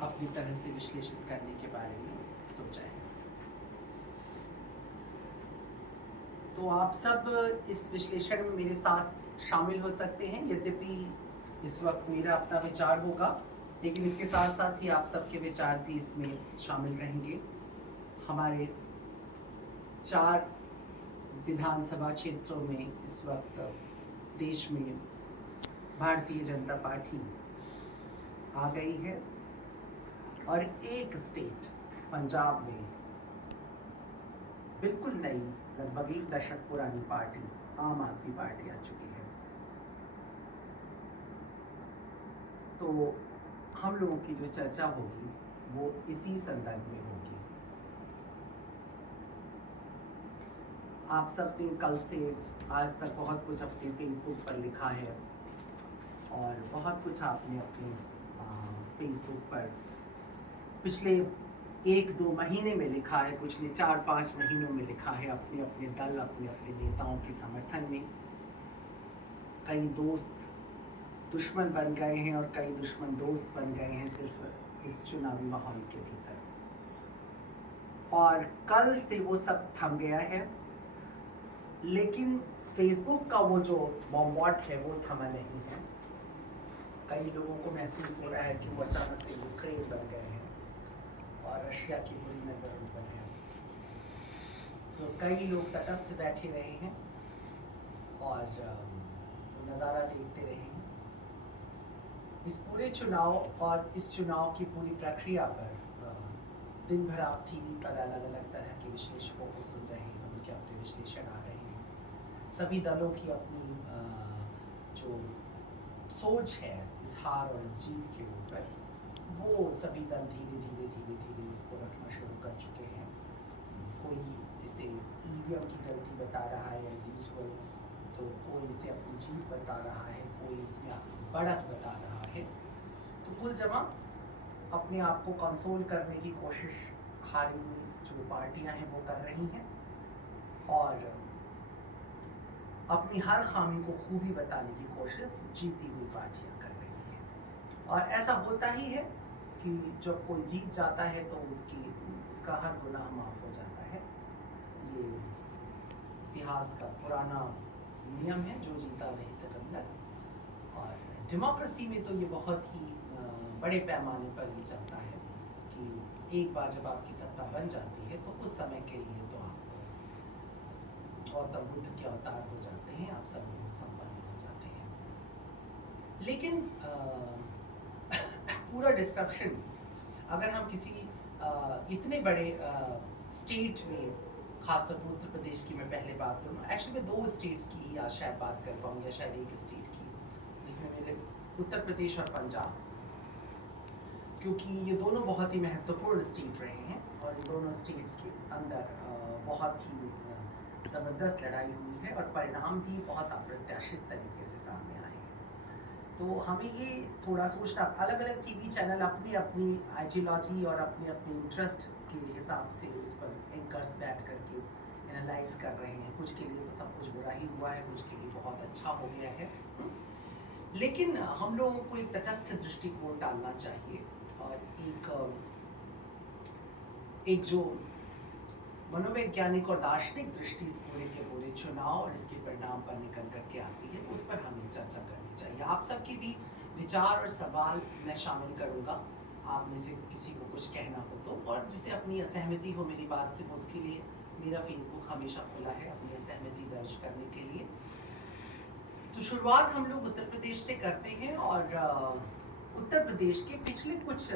अपनी तरह से विश्लेषित करने के बारे में सोचा है। तो आप सब इस विश्लेषण में मेरे साथ शामिल हो सकते हैं, यद्यपि इस वक्त मेरा अपना विचार होगा, लेकिन इसके साथ साथ ही आप सबके विचार भी इसमें शामिल रहेंगे। हमारे 4 विधानसभा क्षेत्रों में इस वक्त देश में भारतीय जनता पार्टी आ गई है और एक स्टेट पंजाब में बिल्कुल नई, लगभग 1 दशक पुरानी पार्टी आम आदमी पार्टी आ चुकी है। तो हम लोगों की जो चर्चा होगी वो इसी संदर्भ में होगी। आप सब ने कल से आज तक बहुत कुछ अपने फेसबुक पर लिखा है और बहुत कुछ आपने अपने फेसबुक पर पिछले 1-2 महीने में लिखा है, कुछ ने 4-5 महीनों में लिखा है अपने अपने दल, अपने अपने नेताओं के समर्थन में। कई दोस्त दुश्मन बन गए हैं और कई दुश्मन दोस्त बन गए हैं सिर्फ इस चुनावी माहौल के भीतर, और कल से वो सब थम गया है। लेकिन फेसबुक का वो जो बॉम्बार्ड है वो थमा नहीं है। कई लोगों को महसूस हो रहा है कि वो अचानक से यूक्रेन बन गए हैं और रशिया की बुरी नज़र उन पर है। तो कई लोग तटस्थ बैठे रहे हैं और नज़ारा देखते रहे हैं। इस पूरे चुनाव और इस चुनाव की पूरी प्रक्रिया पर दिन भर आप टीवी पर अलग अलग तरह के विश्लेषकों को सुन रहे हैं, उनके अपने विश्लेषण आ रहे हैं। सभी दलों की अपनी जो सोच है इस हार और इस जीत के ऊपर, वो सभी दल धीरे धीरे धीरे धीरे उसको रखना शुरू कर चुके हैं। कोई इसे ईवीएम की गलती बता रहा है एज यूजुअल, तो कोई इसे अपनी जीत बता रहा है, कोई इसमें बढ़त बता रहा है। तो कुल जमा अपने आप को कंसोल करने की कोशिश हारी हुई जो पार्टियां हैं वो कर रही हैं और अपनी हर खामी को खूबी बताने की कोशिश जीती हुई पार्टियां कर रही हैं। और ऐसा होता ही है कि जब कोई जीत जाता है तो उसका हर गुनाह माफ़ हो जाता है। ये इतिहास का पुराना नियम है, जो जीता वही सिकंदर। और डेमोक्रेसी में तो ये बहुत ही बड़े पैमाने पर ये चलता है कि एक बार जब आपकी सत्ता बन जाती है तो उस समय के लिए तो आप गौतम बुद्ध के अवतार हो जाते हैं, आप सब संपन्न हो जाते हैं। लेकिन पूरा डिस्क्रिप्शन अगर हम किसी इतने बड़े स्टेट में, खासतौर पर उत्तर प्रदेश की मैं पहले बात करूँ, एक्चुअली मैं 2 स्टेट्स की ही आज शायद बात कर पाऊँ या शायद एक स्टेट की, जिसमें मेरे उत्तर प्रदेश और पंजाब, क्योंकि ये दोनों बहुत ही महत्वपूर्ण स्टेट रहे हैं और इन दोनों स्टेट्स के अंदर बहुत ही ज़बरदस्त लड़ाई हुई है और परिणाम भी बहुत अप्रत्याशित तरीके से सामने आए हैं। तो हमें ये थोड़ा सोचना, अलग अलग टीवी चैनल अपनी अपनी आइडियोलॉजी और अपनी अपनी इंटरेस्ट के हिसाब से उस पर एंकर्स बैठ करके एनालाइज कर रहे हैं। कुछ के लिए तो सब कुछ बुरा ही हुआ है, कुछ के लिए बहुत अच्छा हो गया है। लेकिन हम लोगों को एक तटस्थ दृष्टिकोण डालना चाहिए और एक जो मनोवैज्ञानिक और दार्शनिक दृष्टि इस पूरे के पूरे चुनाव और इसके परिणाम पर निकल करके आती है, उस पर हमें चर्चा करनी चाहिए। आप सबकी भी विचार और सवाल मैं शामिल करूंगा, आप में से किसी को कुछ कहना हो तो, और जिसे अपनी असहमति हो मेरी बात से, उसके लिए मेरा फेसबुक हमेशा खुला है अपनी असहमति दर्ज करने के लिए। तो शुरुआत हम लोग उत्तर प्रदेश से करते हैं और उत्तर प्रदेश के पिछले कुछ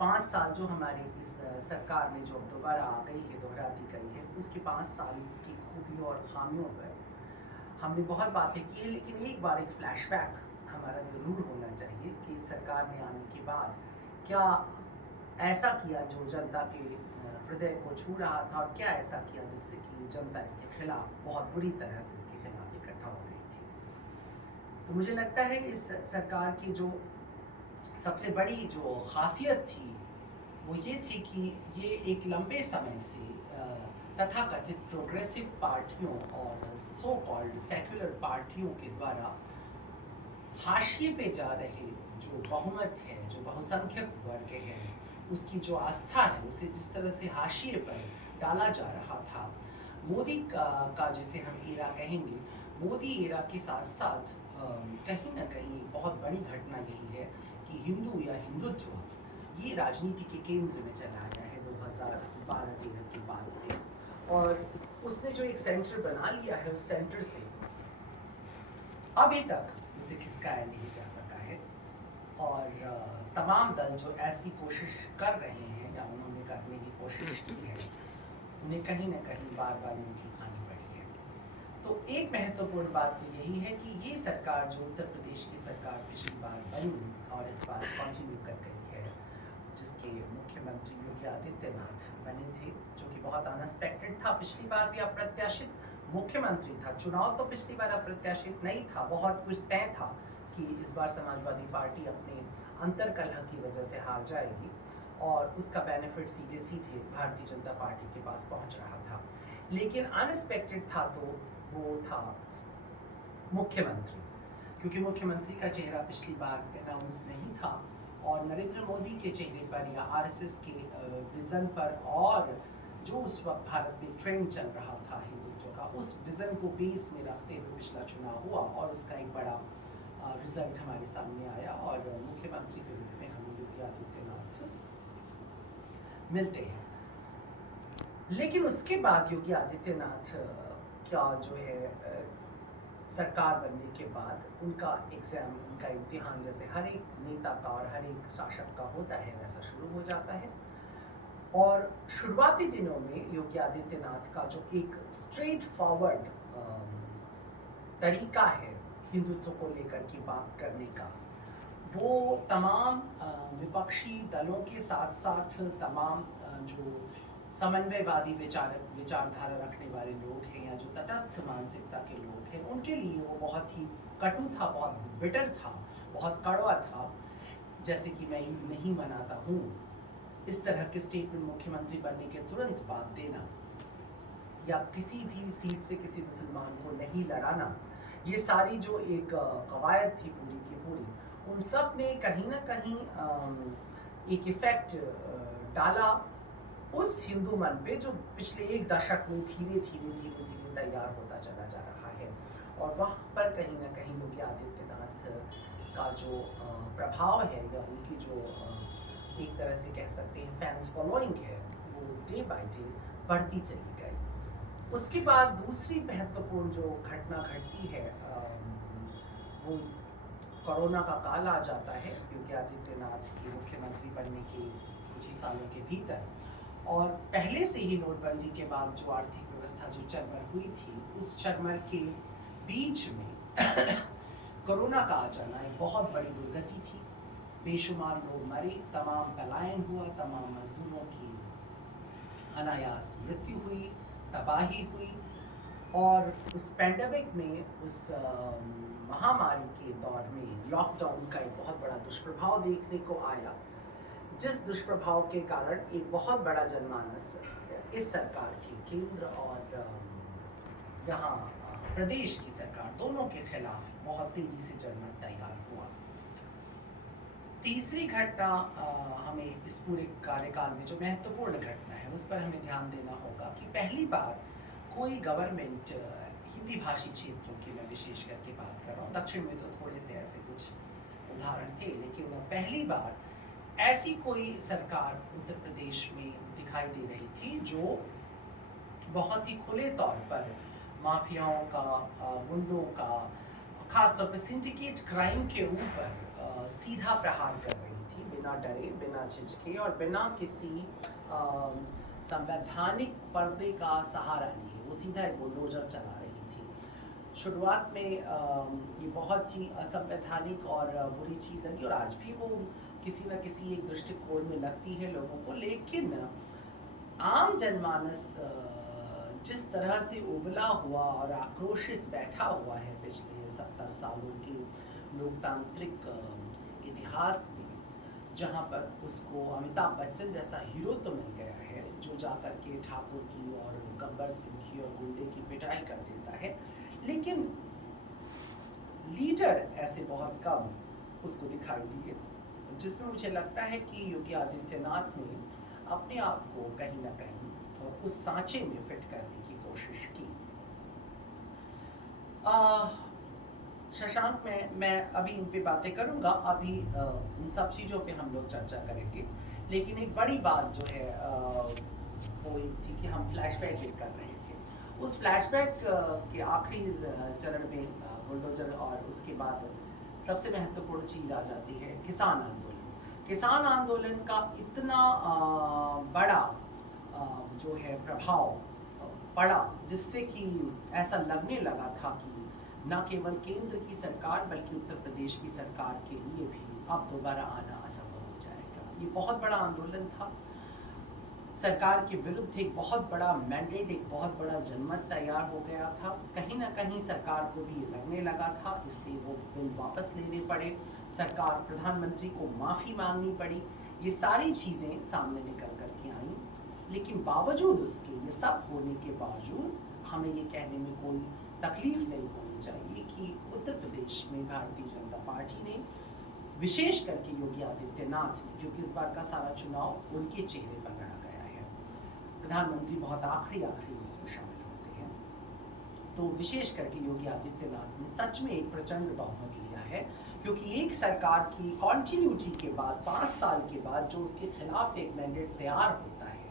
5 साल जो हमारी इस सरकार में जो दोबारा आ गई है, दोहराती गई है, उसके 5 साल की खूबियों और खामियों पर हमने बहुत बातें की है। लेकिन एक बार एक फ्लैशबैक हमारा ज़रूर होना चाहिए कि इस सरकार में आने के बाद क्या ऐसा किया जो जनता के हृदय को छू रहा था, और क्या ऐसा किया जिससे कि जनता इसके खिलाफ, बहुत बुरी तरह से इसके खिलाफ इकट्ठा हो रही थी। तो मुझे लगता है इस सरकार की जो सबसे बड़ी जो खासियत थी वो ये थी कि ये एक लंबे समय से तथाकथित प्रोग्रेसिव पार्टियों और सो कॉल्ड सेक्युलर पार्टियों के द्वारा हाशिए पे जा रहे जो बहुमत है, जो बहुसंख्यक वर्ग है, उसकी जो आस्था है, उसे जिस तरह से हाशिए पर डाला जा रहा था, मोदी का जिसे हम एरा कहेंगे, मोदी एरा के साथ साथ कहीं ना कहीं बहुत बड़ी घटना यही है कि हिंदू या हिंदुत्व ये राजनीति के केंद्र में चला गया है 2012-13 के बाद से। और उसने जो एक सेंटर बना लिया है, उस सेंटर से अभी तक उसे खिसकाया नहीं जा सका है। और तमाम दल जो ऐसी कोशिश कर रहे हैं या उन्होंने करने की कोशिश की है, उन्हें कहीं ना कहीं बार बार मुँह की खानी पड़ी है। तो एक महत्वपूर्ण बात तो यही है कि ये सरकार जो उत्तर प्रदेश की सरकार पिछली बार बनी और इस बार कंटिन्यू कर गई है, जिसके मुख्यमंत्री योगी आदित्यनाथ बने थे, जो कि बहुत अनएक्सपेक्टेड था। पिछली बार भी अप्रत्याशित मुख्यमंत्री था, चुनाव तो पिछली बार अप्रत्याशित नहीं था, बहुत कुछ तय था कि इस बार समाजवादी पार्टी अपने अंतरकलह की वजह से हार जाएगी और उसका बेनिफिट सीधे सीधे भारतीय जनता पार्टी के पास पहुंच रहा था। लेकिन अनएक्सपेक्टेड था तो वो था मुख्यमंत्री, क्योंकि मुख्यमंत्री का चेहरा पिछली बार अनाउंस नहीं था और नरेंद्र मोदी के चेहरे पर या आरएसएस के विजन पर और जो उस वक्त भारत में ट्रेंड चल रहा था हिंदुत्व का, उस विजन को बेस में रखते हुए पिछला चुनाव हुआ और उसका एक बड़ा रिजल्ट हमारे सामने आया और मुख्यमंत्री के रूप में हमें योगी आदित्यनाथ मिलते हैं। लेकिन उसके बाद योगी आदित्यनाथ का जो है सरकार बनने के बाद उनका एग्ज़ाम, उनका इम्तिहान जैसे हर एक नेता का और हर एक शासक का होता है, वैसा शुरू हो जाता है। और शुरुआती दिनों में योगी आदित्यनाथ का जो एक स्ट्रेट फॉरवर्ड तरीका है हिंदुत्व को लेकर की बात करने का, वो तमाम विपक्षी दलों के साथ साथ तमाम जो समन्वयवादी विचारधारा रखने वाले लोग हैं या जो तटस्थ मानसिकता के लोग हैं, उनके लिए वो बहुत ही कटु था, बहुत बिटर था, बहुत कड़वा था। जैसे कि मैं ईद नहीं मनाता हूँ, इस तरह के स्टेटमेंट मुख्यमंत्री बनने के तुरंत बाद देना, या किसी भी सीट से किसी मुसलमान को नहीं लड़ाना, ये सारी जो एक कवायद थी पूरी की पूरी, उन सब ने कहीं ना कहीं एक इफेक्ट डाला उस हिंदू मन पे जो पिछले एक दशक में धीरे धीरे तैयार होता चला जा रहा है। और वहाँ पर कहीं ना कहीं योगी आदित्यनाथ का जो प्रभाव है या उनकी जो एक तरह से कह सकते हैं फैंस फॉलोइंग है, वो डे बाय डे बढ़ती चली गई। उसके बाद दूसरी महत्वपूर्ण जो घटना घटती है वो कोरोना का काल आ जाता है योगी आदित्यनाथ के मुख्यमंत्री बनने के कुछ ही सालों के भीतर। और पहले से ही नोटबंदी के बाद जो आर्थिक व्यवस्था जो चरमर हुई थी, उस चरमर के बीच में कोरोना का आ जाना एक बहुत बड़ी दुर्गति थी। बेशुमार लोग मरे, तमाम पलायन हुआ, तमाम मजदूरों की अनायास मृत्यु हुई, तबाही हुई। और उस पैंडेमिक में, उस महामारी के दौर में लॉकडाउन का एक बहुत बड़ा दुष्प्रभाव देखने को आया, जिस दुष्प्रभाव के कारण एक बहुत बड़ा जनमानस इस सरकार के केंद्र और यहाँ प्रदेश की सरकार दोनों के खिलाफ बहुत तेजी से जनमत तैयार हुआ। तीसरी घटना हमें इस पूरे कार्यकाल में जो महत्वपूर्ण घटना है उस पर हमें ध्यान देना होगा कि पहली बार कोई गवर्नमेंट हिंदी भाषी क्षेत्रों की मैं विशेष करके बात कर रहा हूँ, दक्षिण में तो थोड़े से ऐसे कुछ उदाहरण थे, लेकिन पहली बार ऐसी कोई सरकार उत्तर प्रदेश में दिखाई दे रही थी जो बहुत ही खुले तौर पर माफियाओं का, गुंडों का, खासतौर पर सिंडिकेट क्राइम के ऊपर सीधा प्रहार कर रही थी, बिना डरे, बिना झिझके और बिना किसी संवैधानिक पर्दे का सहारा लिए वो सीधा एक बुलडोजर चला रही थी। शुरुआत में ये बहुत ही असंवैधानिक और बुरी चीज़ लगी और आज भी वो किसी न किसी एक दृष्टिकोण में लगती है लोगों को, लेकिन आम जनमानस जिस तरह से उबला हुआ और आक्रोशित बैठा हुआ है पिछले 70 सालों के लोकतांत्रिक इतिहास में, जहाँ पर उसको अमिताभ बच्चन जैसा हीरो तो मिल गया है जो जाकर के ठाकुर की और गब्बर सिंह की और गुंडे की पिटाई कर देता है, लेकिन लीडर ऐसे बहुत कम उसको दिखाई दिए, जिसमें मुझे लगता है कि योगी आदित्यनाथ ने अपने आप को कहीं ना कहीं उस सांचे में फिट करने की कोशिश की। शशांक, मैं अभी इन पे बातें करूंगा, अभी इन सब चीज़ों पे हम लोग चर्चा करेंगे, लेकिन एक बड़ी बात जो है वो एक थी कि हम फ्लैशबैक भी कर रहे थे। उस फ्लैशबैक के आखिरी चरण में बुलडोजर, और उसके बाद सबसे महत्वपूर्ण चीज़ आ जाती है किसान आंदोलन। किसान आंदोलन का इतना बड़ा जो है प्रभाव पड़ा, जिससे कि ऐसा लगने लगा था कि न केवल केंद्र की सरकार बल्कि उत्तर प्रदेश की सरकार के लिए भी अब दोबारा आना असंभव हो जाएगा। ये बहुत बड़ा आंदोलन था, सरकार के विरुद्ध एक बहुत बड़ा मैंडेट, एक बहुत बड़ा जनमत तैयार हो गया था। कहीं ना कहीं सरकार को भी ये लगने लगा था, इसलिए वो बिल वापस लेने पड़े, सरकार प्रधानमंत्री को माफ़ी मांगनी पड़ी। ये सारी चीज़ें सामने निकल कर के आई, लेकिन बावजूद उसके, ये सब होने के बावजूद हमें ये कहने में कोई तकलीफ नहीं होनी चाहिए कि उत्तर प्रदेश में भारतीय जनता पार्टी ने, विशेष करके योगी आदित्यनाथ ने, क्योंकि इस बार का सारा चुनाव उनके चेहरे पर लड़ा गया है, प्रधानमंत्री बहुत आखिरी में उसमें शामिल होते हैं, तो विशेष करके योगी आदित्यनाथ ने सच में एक प्रचंड बहुमत लिया है, क्योंकि एक सरकार की कॉन्टिन्यूटी के बाद 5 साल के बाद जो उसके खिलाफ एक मैंडेट तैयार होता है,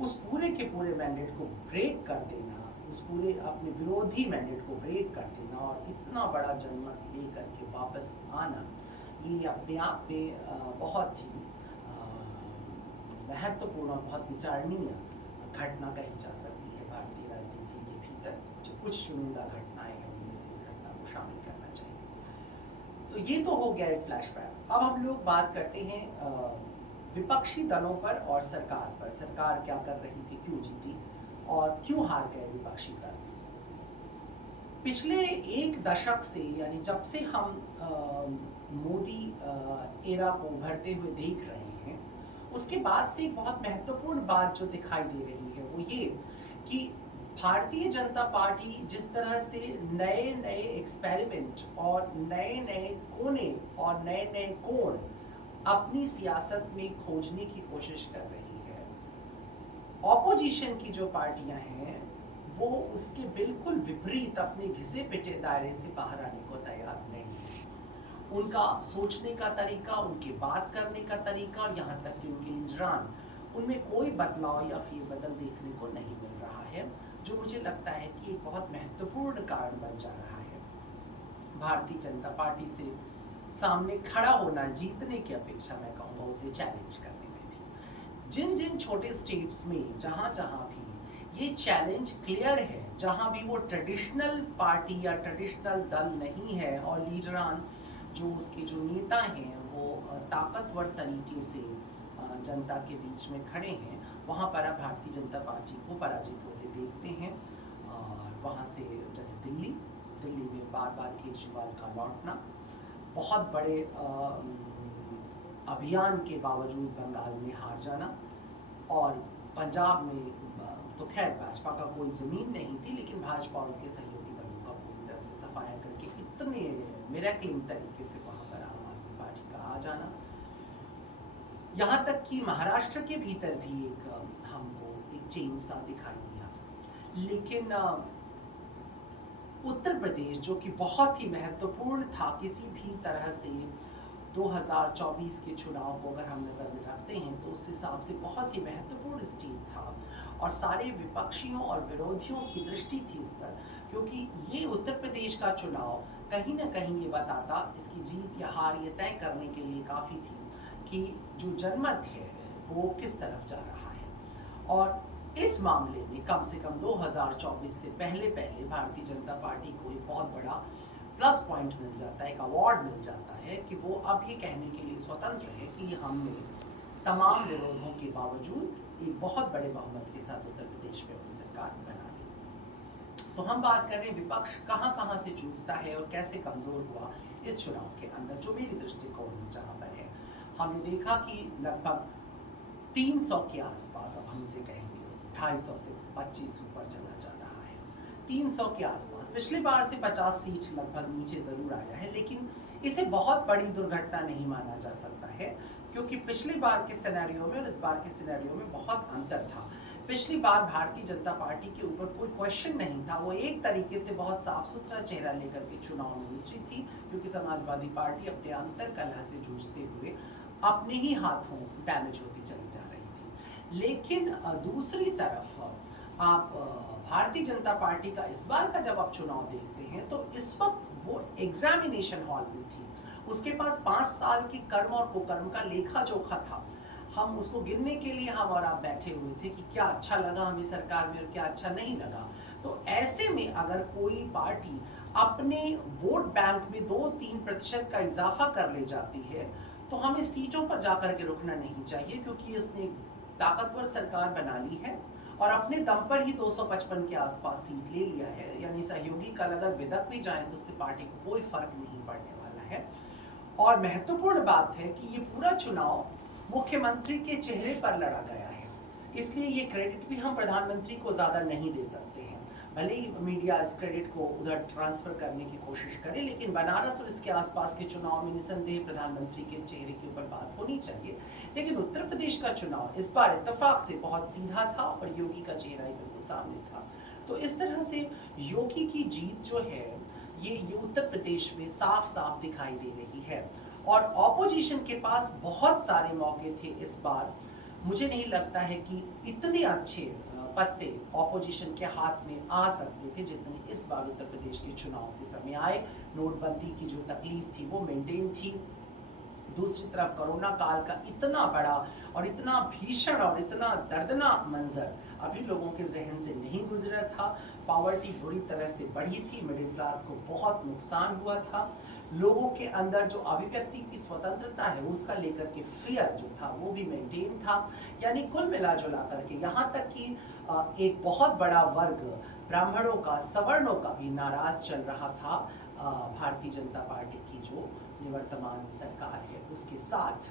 उस पूरे के पूरे मैंडेट को ब्रेक कर देना, उस पूरे अपने विरोधी मैंडेट को ब्रेक कर देना और इतना बड़ा जनमत लेकर के वापस आना, ये अपने आप में बहुत ही महत्वपूर्ण और बहुत विचारणीय घटना कही जा सकती है भारतीय राजनीति के भीतर। जो कुछ चुनिंदा घटनाएं हैं उनमें से इस घटना को शामिल करना चाहिए। तो ये तो हो गया एक फ्लैशबैक। अब हम लोग बात करते हैं विपक्षी दलों पर और सरकार पर। सरकार क्या कर रही थी, क्यों जीती और क्यों हार गए विपक्षी दल। पिछले एक दशक से, यानी जब से हम मोदी एरा को उभरते हुए देख रहे हैं, उसके बाद से एक बहुत महत्वपूर्ण बात जो दिखाई दे रही है वो ये कि भारतीय जनता पार्टी जिस तरह से नए नए एक्सपेरिमेंट और नए नए कोने और नए नए कोण अपनी सियासत में खोजने की कोशिश कर रही है, ऑपोजिशन की जो पार्टियां हैं वो उसके बिल्कुल विपरीत अपने घिसे पिटे दायरे से बाहर आने को तैयार नहीं है। उनका सोचने का तरीका, उनके बात करने का तरीका और यहाँ तक कि उनके लीडरान, उनमें कोई बदलाव या फेरबदल देखने को नहीं मिल रहा है, जो मुझे लगता है कि एक बहुत महत्वपूर्ण कारण बन जा रहा है भारतीय जनता पार्टी से सामने खड़ा होना, जीतने की अपेक्षा मैं कहूँगा उसे चैलेंज करने में भी। जिन जिन छोटे स्टेट्स में जहाँ जहाँ भी ये चैलेंज क्लियर है, जहाँ भी वो ट्रेडिशनल पार्टी या ट्रेडिशनल दल नहीं है और लीडरान जो उसके जो नेता हैं वो ताकतवर तरीके से जनता के बीच में खड़े हैं, वहाँ पर आप भारतीय जनता पार्टी को पराजित होते देखते हैं। और वहाँ से जैसे दिल्ली में बार बार केजरीवाल का लौटना, बहुत बड़े अभियान के बावजूद बंगाल में हार जाना, और पंजाब में तो खैर भाजपा का कोई ज़मीन नहीं थी, लेकिन भाजपा और उसके सहयोगी दलों का पूरी तरह से सफाया करके इतने मिरेकलिंग तरीके से वहाँ पर आम आदमी पार्टी का आ जाना, यहाँ तक कि महाराष्ट्र के भीतर भी एक हमको एक चेंज सा दिखाई दिया। लेकिन उत्तर प्रदेश जो कि बहुत ही महत्वपूर्ण था, किसी भी तरह से 2024 के चुनाव को अगर हम नज़र में रखते हैं तो उस हिसाब से बहुत ही महत्वपूर्ण स्टेट था, और सारे विपक्षियों और विरोधियों की दृष्टि थी इस पर, क्योंकि ये उत्तर प्रदेश का चुनाव कहीं ना कहीं ये बताता, इसकी जीत या हार ये तय करने के लिए काफ़ी थी कि जो जनमत है वो किस तरफ जा रहा है। और इस मामले में कम से कम 2024 से पहले भारतीय जनता पार्टी को एक बहुत बड़ा प्लस पॉइंट मिल जाता है, एक अवार्ड मिल जाता है कि वो अब ये कहने के लिए स्वतंत्र है कि हमने तमाम विरोधों के बावजूद एक बहुत बड़े बहुमत के साथ उत्तर प्रदेश में अपनी सरकार बना ली। तो हम बात कर रहे हैं विपक्ष कहाँ से चूकता है और कैसे कमज़ोर हुआ इस चुनाव के अंदर। जो मेरी दृष्टिकोण में जहाँ पर है, हमने देखा कि लगभग 300 के आसपास, अब हम इसे कहेंगे 250 से 25 ऊपर चला जा रहा है, 300 के आसपास। पिछले बार से 50 सीट लगभग नीचे ज़रूर आया है, लेकिन इसे बहुत बड़ी दुर्घटना नहीं माना जा सकता है, क्योंकि पिछली बार के सिनेरियो में और इस बार के सिनेरियो में बहुत अंतर था। पिछली बार भारतीय जनता पार्टी के ऊपर कोई क्वेश्चन नहीं था, वो एक तरीके से बहुत साफ सुथरा चेहरा लेकर के चुनाव में उतरी थी, क्योंकि समाजवादी पार्टी अपने अंतर कलह से जूझते हुए अपने ही हाथों डैमेज होती चली जा रही थी। लेकिन दूसरी तरफ आप भारतीय जनता पार्टी का इस बार का जब आप चुनाव देखते हैं तो इस वक्त वो एग्जामिनेशन हॉल में थी। उसके पास 5 साल की कर्म और कुकर्म का लेखा जोखा था। हम उसको गिनने के लिए हम और आप बैठे हुए थे कि क्या अच्छा लगा हमें सरकार में और क्या अच्छा नहीं लगा। तो ऐसे में अगर कोई पार्टी अपने वोट बैंक में 2-3% का इजाफा कर ले जाती है तो हमें सीटों पर जाकर के रुकना नहीं चाहिए, क्योंकि उसने ताकतवर सरकार बना ली है और अपने दम पर ही 255 के आसपास सीट ले लिया है। यानी सहयोगी कल अगर विदक भी जाए तो उससे पार्टी को कोई फर्क नहीं पड़ने वाला है। और महत्वपूर्ण बात है कि ये पूरा चुनाव मुख्यमंत्री के चेहरे पर लड़ा गया है, इसलिए ये क्रेडिट भी हम प्रधानमंत्री को ज्यादा नहीं दे सकते हैं। भले ही मीडिया इस क्रेडिट को उधर ट्रांसफर करने की कोशिश करे, लेकिन बनारस और इसके आसपास के चुनाव में निसंदेह प्रधानमंत्री के चेहरे के ऊपर बात होनी चाहिए। लेकिन उत्तर प्रदेश का चुनाव इस बार इत्तेफाक से बहुत सीधा था और योगी का चेहरा ही बिल्कुल सामने था। तो इस तरह से योगी की जीत जो है ये उत्तर प्रदेश में साफ साफ दिखाई दे रही है। और ऑपोजिशन के पास बहुत सारे मौके थे इस बार। मुझे नहीं लगता है कि इतने अच्छे पत्ते ऑपोजिशन के हाथ में आ सकते थे जितने इस बार उत्तर प्रदेश के चुनाव के समय आए। नोटबंदी की जो तकलीफ थी वो मेंटेन थी। दूसरी तरफ कोरोना काल का इतना बड़ा और इतना भीषण और इतना दर्दनाक मंजर अभी लोगों के जहन से नहीं गुजरा था। पॉवर्टी बुरी तरह से बढ़ी थी, मिडिल क्लास को बहुत नुकसान हुआ था। लोगों के अंदर जो अभिव्यक्ति की स्वतंत्रता है उसका लेकर के फियर जो था वो भी मेंटेन था। यानी कुल मिला जुला करके यहाँ तक कि एक बहुत बड़ा वर्ग ब्राह्मणों का, सवर्णों का भी नाराज चल रहा था भारतीय जनता पार्टी की जो निवर्तमान सरकार है उसके साथ।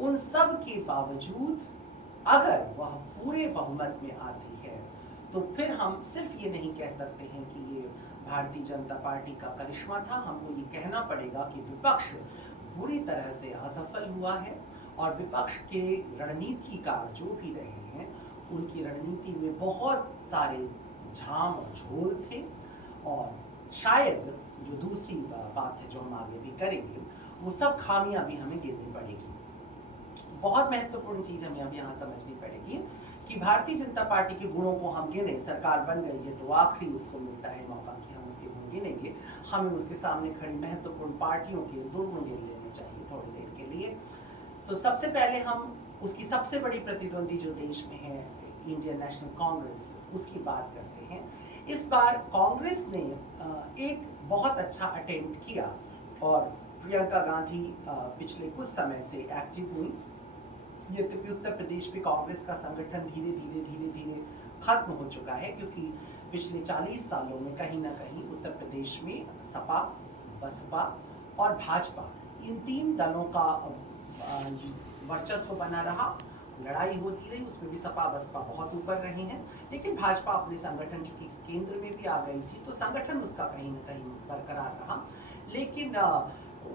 उन सब के बावजूद अगर वह पूरे बहुमत में आती है तो फिर हम सिर्फ ये नहीं कह सकते हैं कि ये भारतीय जनता पार्टी का करिश्मा था। हमको ये कहना पड़ेगा कि विपक्ष बुरी तरह से असफल हुआ है और विपक्ष के रणनीतिकार जो भी रहे हैं उनकी रणनीति में बहुत सारे झाम और झोल थे। और शायद जो दूसरी बात है जो हम आगे भी करेंगे वो सब खामियां भी हमें गिननी पड़ेगी। बहुत महत्वपूर्ण चीज हमें अब यहाँ समझनी पड़ेगी कि भारतीय जनता पार्टी के गुणों को हम गिने, सरकार बन गई है तो आखिरी उसको मिलता है मौका कि हम उसके गुण गिनेंगे। हमें उसके सामने खड़ी महत्वपूर्ण पार्टियों के 2 गुण गिन लेने चाहिए थोड़ी देर के लिए। तो सबसे पहले हम उसकी सबसे बड़ी प्रतिद्वंदी जो देश में है इंडियन नेशनल कांग्रेस, उसकी बात करते हैं। इस बार कांग्रेस ने एक बहुत अच्छा अटेम्प्ट किया और प्रियंका गांधी पिछले कुछ समय से एक्टिव हुई। यद्यपि उत्तर प्रदेश में कांग्रेस का संगठन धीरे धीरे खत्म हो चुका है, क्योंकि पिछले 40 सालों में कहीं ना कहीं उत्तर प्रदेश में सपा, बसपा और भाजपा इन 3 दलों का वर्चस्व बना रहा। लड़ाई होती रही, उसमें भी सपा बसपा बहुत ऊपर रहे हैं, लेकिन भाजपा अपने संगठन चूंकि इस केंद्र में भी आ गई थी तो संगठन उसका कहीं ना कहीं बरकरार रहा। लेकिन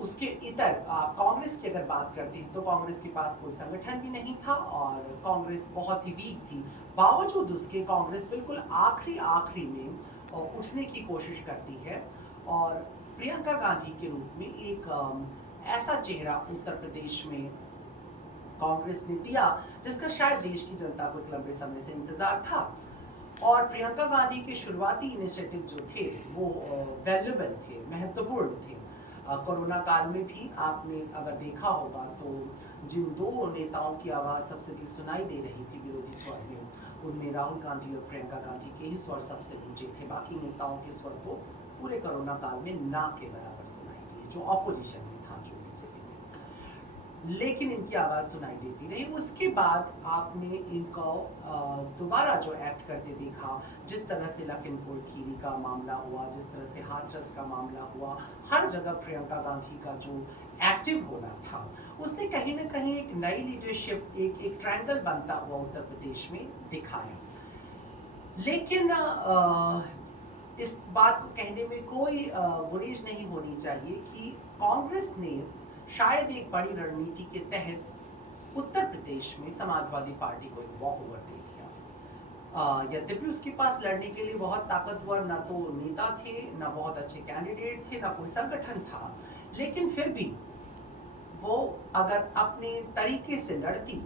उसके इतर कांग्रेस की अगर बात करते हैं तो कांग्रेस के पास कोई संगठन भी नहीं था और कांग्रेस बहुत ही वीक थी। बावजूद उसके कांग्रेस बिल्कुल आखिरी में उठने की कोशिश करती है और प्रियंका गांधी के रूप में एक ऐसा चेहरा उत्तर प्रदेश में कांग्रेस ने दिया जिसका शायद देश की जनता को एक लंबे समय से इंतजार था। और प्रियंका गांधी के शुरुआती इनिशिएटिव जो थे वो वैल्यूएबल थे, महत्वपूर्ण थे। कोरोना काल में भी आपने अगर देखा होगा तो जिन 2 नेताओं की आवाज़ सबसे अधिक सुनाई दे रही थी विरोधी स्वर में, उनमें राहुल गांधी और प्रियंका गांधी के ही स्वर सबसे ऊंचे थे। बाकी नेताओं के स्वर तो पूरे कोरोना काल में ना के बराबर सुनाई दिए, जो ऑपोजिशन में था, जो बीजेपी से, लेकिन इनकी आवाज़ सुनाई देती रही। उसके बाद आपने इनको दोबारा जो एक्ट करते देखा, जिस तरह से लखनपुर खीरी का मामला हुआ, जिस तरह से हाथरस का मामला हुआ, हर जगह प्रियंका गांधी का जो एक्टिव होना था उसने कहीं ना कहीं एक नई लीडरशिप, एक ट्रायंगल बनता हुआ उत्तर प्रदेश में दिखाया। लेकिन इस बात को कहने में कोई गुरेज नहीं होनी चाहिए कि कांग्रेस ने शायद एक बड़ी रणनीति के तहत उत्तर प्रदेश में समाजवादी पार्टी को एक वॉक ओवर दे दिया। यद्यपि उसके पास लड़ने के लिए बहुत ताकतवर ना तो नेता थे, ना बहुत अच्छे कैंडिडेट थे, ना कोई संगठन था, लेकिन फिर भी वो अगर अपने तरीके से लड़ती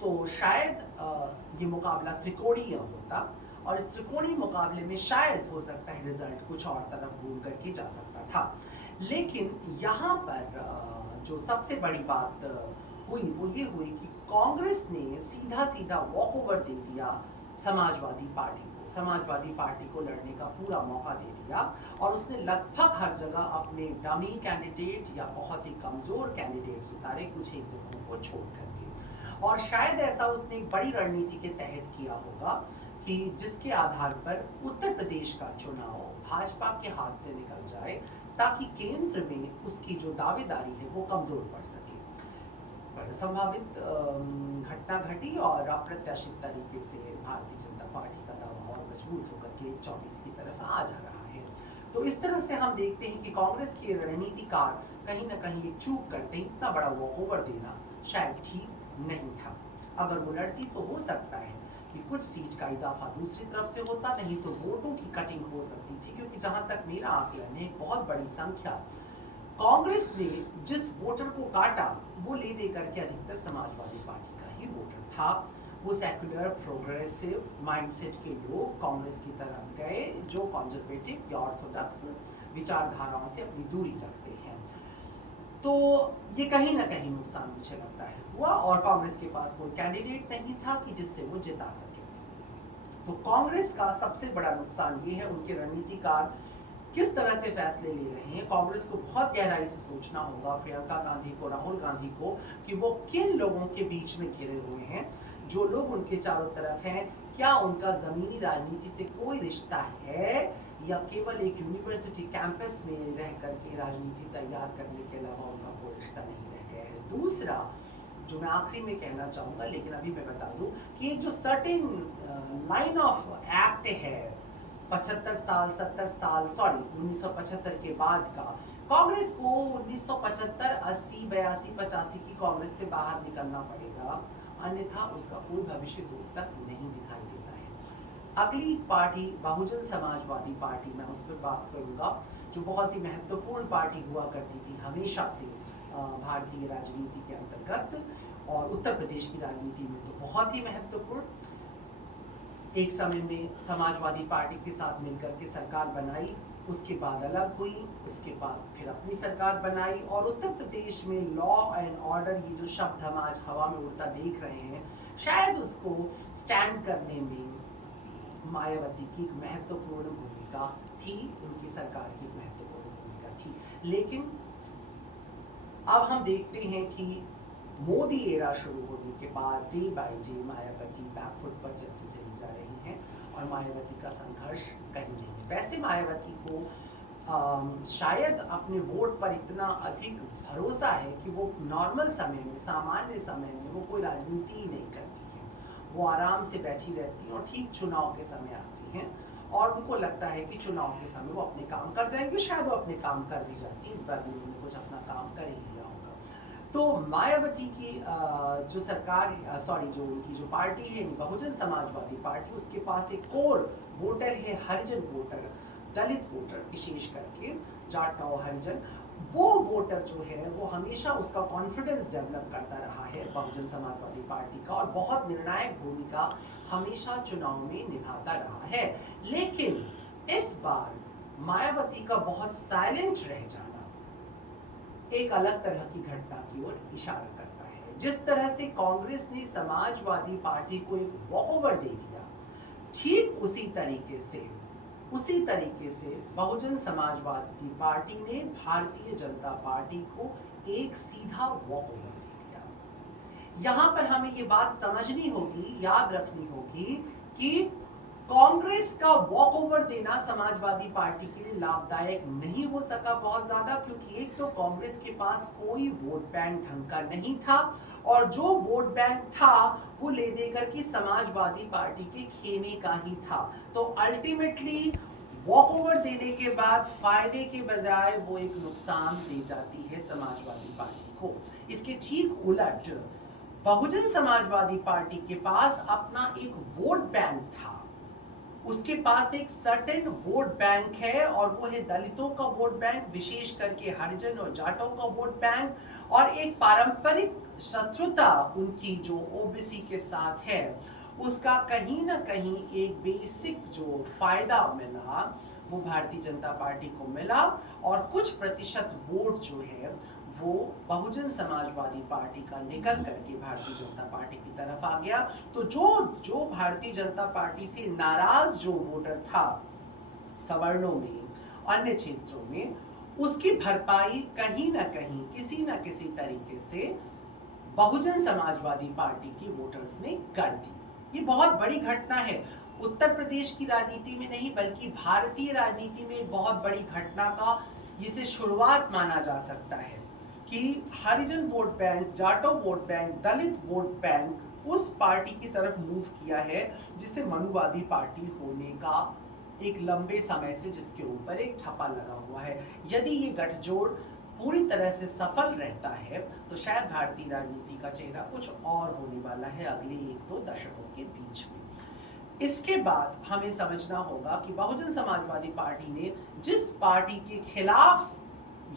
तो शायद ये मुकाबला त्रिकोणीय होता, और इस त्रिकोणीय मुकाबले में शायद हो सकता है रिजल्ट कुछ और तरफ घूम करके जा सकता था। लेकिन यहाँ पर जो सबसे बड़ी बात हुई वो ये हुई कि कांग्रेस ने सीधा सीधा वॉक ओवर दे दिया समाजवादी पार्टी को, समाजवादी पार्टी को लड़ने का पूरा मौका दे दिया, और उसने लगभग हर जगह अपने डमी कैंडिडेट या बहुत ही कमजोर कैंडिडेट्स उतारे, कुछ एक जगहों को छोड़ करके। और शायद ऐसा उसने एक बड़ी रणनीति के तहत किया होगा कि जिसके आधार पर उत्तर प्रदेश का चुनाव भाजपा के हाथ से निकल जाए, ताकि केंद्र में उसकी जो दावेदारी है वो कमजोर पड़ सके। पर संभावित घटना घटी और अप्रत्याशित तरीके से भारतीय जनता पार्टी का दावा और मजबूत होकर के 24 की तरफ आ जा रहा है। तो इस तरह से हम देखते हैं कि कांग्रेस के रणनीतिकार कहीं ना कहीं एक चूक करते हैं, इतना बड़ा वॉकओवर देना शायद ठीक नहीं था। अगर वो लड़ती तो हो सकता है कि कुछ सीट का इजाफा दूसरी तरफ से होता, नहीं तो वोटों की कटिंग हो सकती थी, क्योंकि जहां तक मेरा आकलन है बहुत बड़ी संख्या कांग्रेस ने जिस वोटर को काटा वो ले दे करके अधिकतर समाजवादी पार्टी का ही वोटर था। वो सेक्युलर प्रोग्रेसिव माइंडसेट के लोग कांग्रेस की तरफ गए जो कंजर्वेटिव या ऑर्थोडॉक्स विचारधाराओं से अपनी दूरी रखते हैं। तो ये कहीं ना कहीं नुकसान मुझे लगता है हुआ, और कांग्रेस के पास कोई कैंडिडेट नहीं था कि जिससे वो जिता सके। तो कांग्रेस का सबसे बड़ा नुकसान ये है, उनके रणनीतिकार किस तरह से फैसले ले रहे हैं। कांग्रेस को बहुत गहराई से सोचना होगा, प्रियंका गांधी को, राहुल गांधी को, कि वो किन लोगों के बीच में घिरे हुए हैं, जो लोग उनके चारों तरफ हैं। क्या उनका जमीनी राजनीति से कोई रिश्ता है, या केवल एक यूनिवर्सिटी कैंपस में रह करके राजनीति तैयार करने के अलावा उनका कोई रिश्ता नहीं रह गया है। दूसरा जो मैं आखिरी में कहना चाहूंगा, लेकिन अभी मैं बता दूं कि एक जो सर्टेन लाइन ऑफ एक्ट है 75 साल 70 साल 1975 के बाद का, कांग्रेस को 1975 80 82 85 की कांग्रेस से बाहर निकलना पड़ेगा, अन्यथा उसका कोई भविष्य दूर तक नहीं दिखाई देता है। अगली पार्टी बहुजन समाजवादी पार्टी, मैं उस पर बात करूंगा, जो बहुत ही महत्वपूर्ण पार्टी हुआ करती थी हमेशा से भारतीय राजनीति के अंतर्गत, और उत्तर प्रदेश की राजनीति में तो बहुत ही महत्वपूर्ण। एक समय में समाजवादी पार्टी के साथ मिलकर के सरकार बनाई, उसके बाद अलग हुई, उसके बाद फिर अपनी सरकार बनाई, और उत्तर प्रदेश में लॉ एंड ऑर्डर, ये जो शब्द हम आज हवा में उड़ता देख रहे हैं, शायद उसको स्टैंड करने में मायावती की एक महत्वपूर्ण भूमिका थी, उनकी सरकार की एक महत्वपूर्ण भूमिका थी। लेकिन अब हम देखते हैं कि मोदी एरा शुरू होने के बाद day by day Mayawati back foot पर चलती चली जा रही हैं, और मायावती का संघर्ष कहीं नहीं है। वैसे मायावती को शायद अपने वोट पर इतना अधिक भरोसा है कि वो नॉर्मल समय में, सामान्य समय में वो कोई राजनीति ही नहीं करती है, वो आराम से बैठी रहती हैं और ठीक चुनाव के समय आती हैं, और उनको लगता है कि चुनाव के समय वो अपने काम कर जाएंगे। शायद वो अपने काम कर भी जाती है, इस बार भी उन्होंने कुछ अपना काम कर ही लिया होगा। तो मायावती की जो सरकार जो उनकी जो पार्टी है बहुजन समाजवादी पार्टी, उसके पास एक कोर वोटर है, हरिजन वोटर, दलित वोटर, विशेष करके जाट और हरिजन। वो वोटर जो है वो हमेशा उसका कॉन्फिडेंस डेवलप करता रहा है बहुजन समाजवादी पार्टी का, और बहुत निर्णायक भूमिका हमेशा चुनाव में निभाता रहा है। लेकिन इस बार मायावती का बहुत साइलेंट रह जाना एक अलग तरह की घटना की ओर इशारा करता है। जिस तरह से कांग्रेस ने समाजवादी पार्टी को एक वॉकओवर दे दिया, ठीक उसी तरीके से बहुजन समाजवादी पार्टी ने भारतीय जनता पार्टी को एक सीधा वॉकओवर दे दिया। यहां पर हमें ये बात समझनी होगी, याद रखनी होगी कि कांग्रेस का वॉकओवर देना समाजवादी पार्टी के लिए लाभदायक नहीं हो सका बहुत ज्यादा, क्योंकि एक तो कांग्रेस के पास कोई वोट बैंक ढंग का नहीं था, और जो वोट बैंक था वो ले देकर के समाजवादी पार्टी के खेमे का ही था। तो अल्टीमेटली वॉकओवर देने के बाद फायदे के बजाय वो एक नुकसान दे जाती है समाजवादी पार्टी को। इसके ठीक उलट बहुजन समाजवादी पार्टी के पास अपना एक वोट बैंक था, उसके पास एक सर्टेन वोट बैंक है और वो है दलितों का वोट बैंक, विशेष करके हरिजन और जाटों का वोट बैंक, और एक पारंपरिक शत्रुता उनकी जो ओबीसी के साथ है उसका कहीं ना कहीं एक बेसिक जो फायदा मिला वो भारतीय जनता पार्टी को मिला, और कुछ प्रतिशत वोट जो है वो बहुजन समाजवादी पार्टी का निकल करके भारतीय जनता पार्टी की तरफ आ गया। तो जो भारतीय जनता पार्टी से नाराज जो वोटर था सवर्णों में, अन्य क्षेत्रों में, उसकी भरपाई कहीं ना कहीं किसी ना किसी तरीके से बहुजन समाजवादी पार्टी के वोटर्स ने कर दी। ये बहुत बड़ी घटना है, उत्तर प्रदेश की राजनीति में नहीं बल्कि भारतीय राजनीति में एक बहुत बड़ी घटना का इसे शुरुआत माना जा सकता है कि हरिजन वोट बैंक, जाटो वोट बैंक, दलित वोट बैंक उस पार्टी की तरफ मूव किया है जिसे मनुवादी पार्टी होने का एक लंबे समय से जिसके ऊपर एक ठप्पा लगा हुआ है। यदि ये गठजोड़ पूरी तरह से सफल रहता है तो शायद भारतीय राजनीति का चेहरा कुछ और होने वाला है अगले 1-2 दशकों के बीच में। इसके बाद हमें समझना होगा कि बहुजन समाजवादी पार्टी ने जिस पार्टी के खिलाफ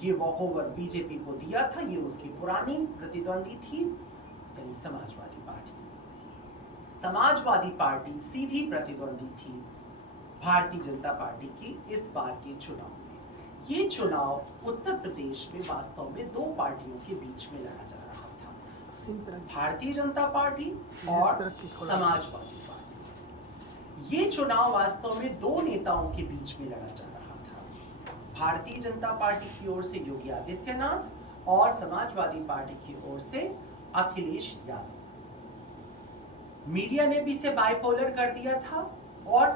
ये वॉकओवर बीजेपी को दिया था, ये उसकी पुरानी प्रतिद्वंदी थी, यानी समाजवादी पार्टी। समाजवादी पार्टी सीधी प्रतिद्वंदी थी भारतीय जनता पार्टी की इस बार के चुनाव में। ये चुनाव उत्तर प्रदेश में वास्तव में 2 पार्टियों के बीच में लड़ा जा रहा था, भारतीय जनता पार्टी और समाजवादी पार्टी। ये चुनाव वास्तव में 2 नेताओं के बीच में लड़ा जा रहा था, भारतीय जनता पार्टी की ओर से योगी आदित्यनाथ और समाजवादी पार्टी की ओर से अखिलेश यादव। मीडिया ने भी इसे बाइपोलर कर दिया था और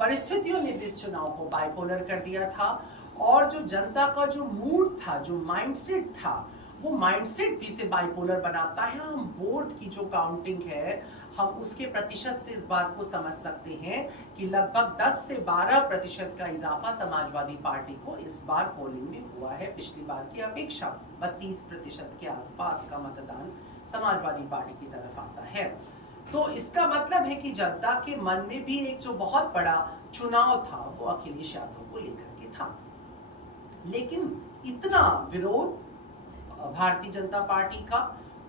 परिस्थितियों ने भी इस चुनाव को बाइपोलर कर दिया था, और जो जनता का जो मूड था, जो माइंडसेट था, वो माइंडसेट भी इसे बाइपोलर बनाता है। हम वोट की जो काउंटिंग है, हम उसके प्रतिशत से इस बात को समझ सकते हैं कि लगभग 10 से 12% का इजाफा समाजवादी पार्टी को इस बार पोलिंग में हुआ है। पिछली बार की अपेक्षा 32% के आसपास का मतदान समाजवादी पार्टी की तरफ आता है। तो इसका मतलब है कि जनता के मन में भी एक जो बहुत बड़ा चुनाव था वो अखिलेश यादव को लेकर के था। लेकिन इतना विरोध भारतीय जनता पार्टी का,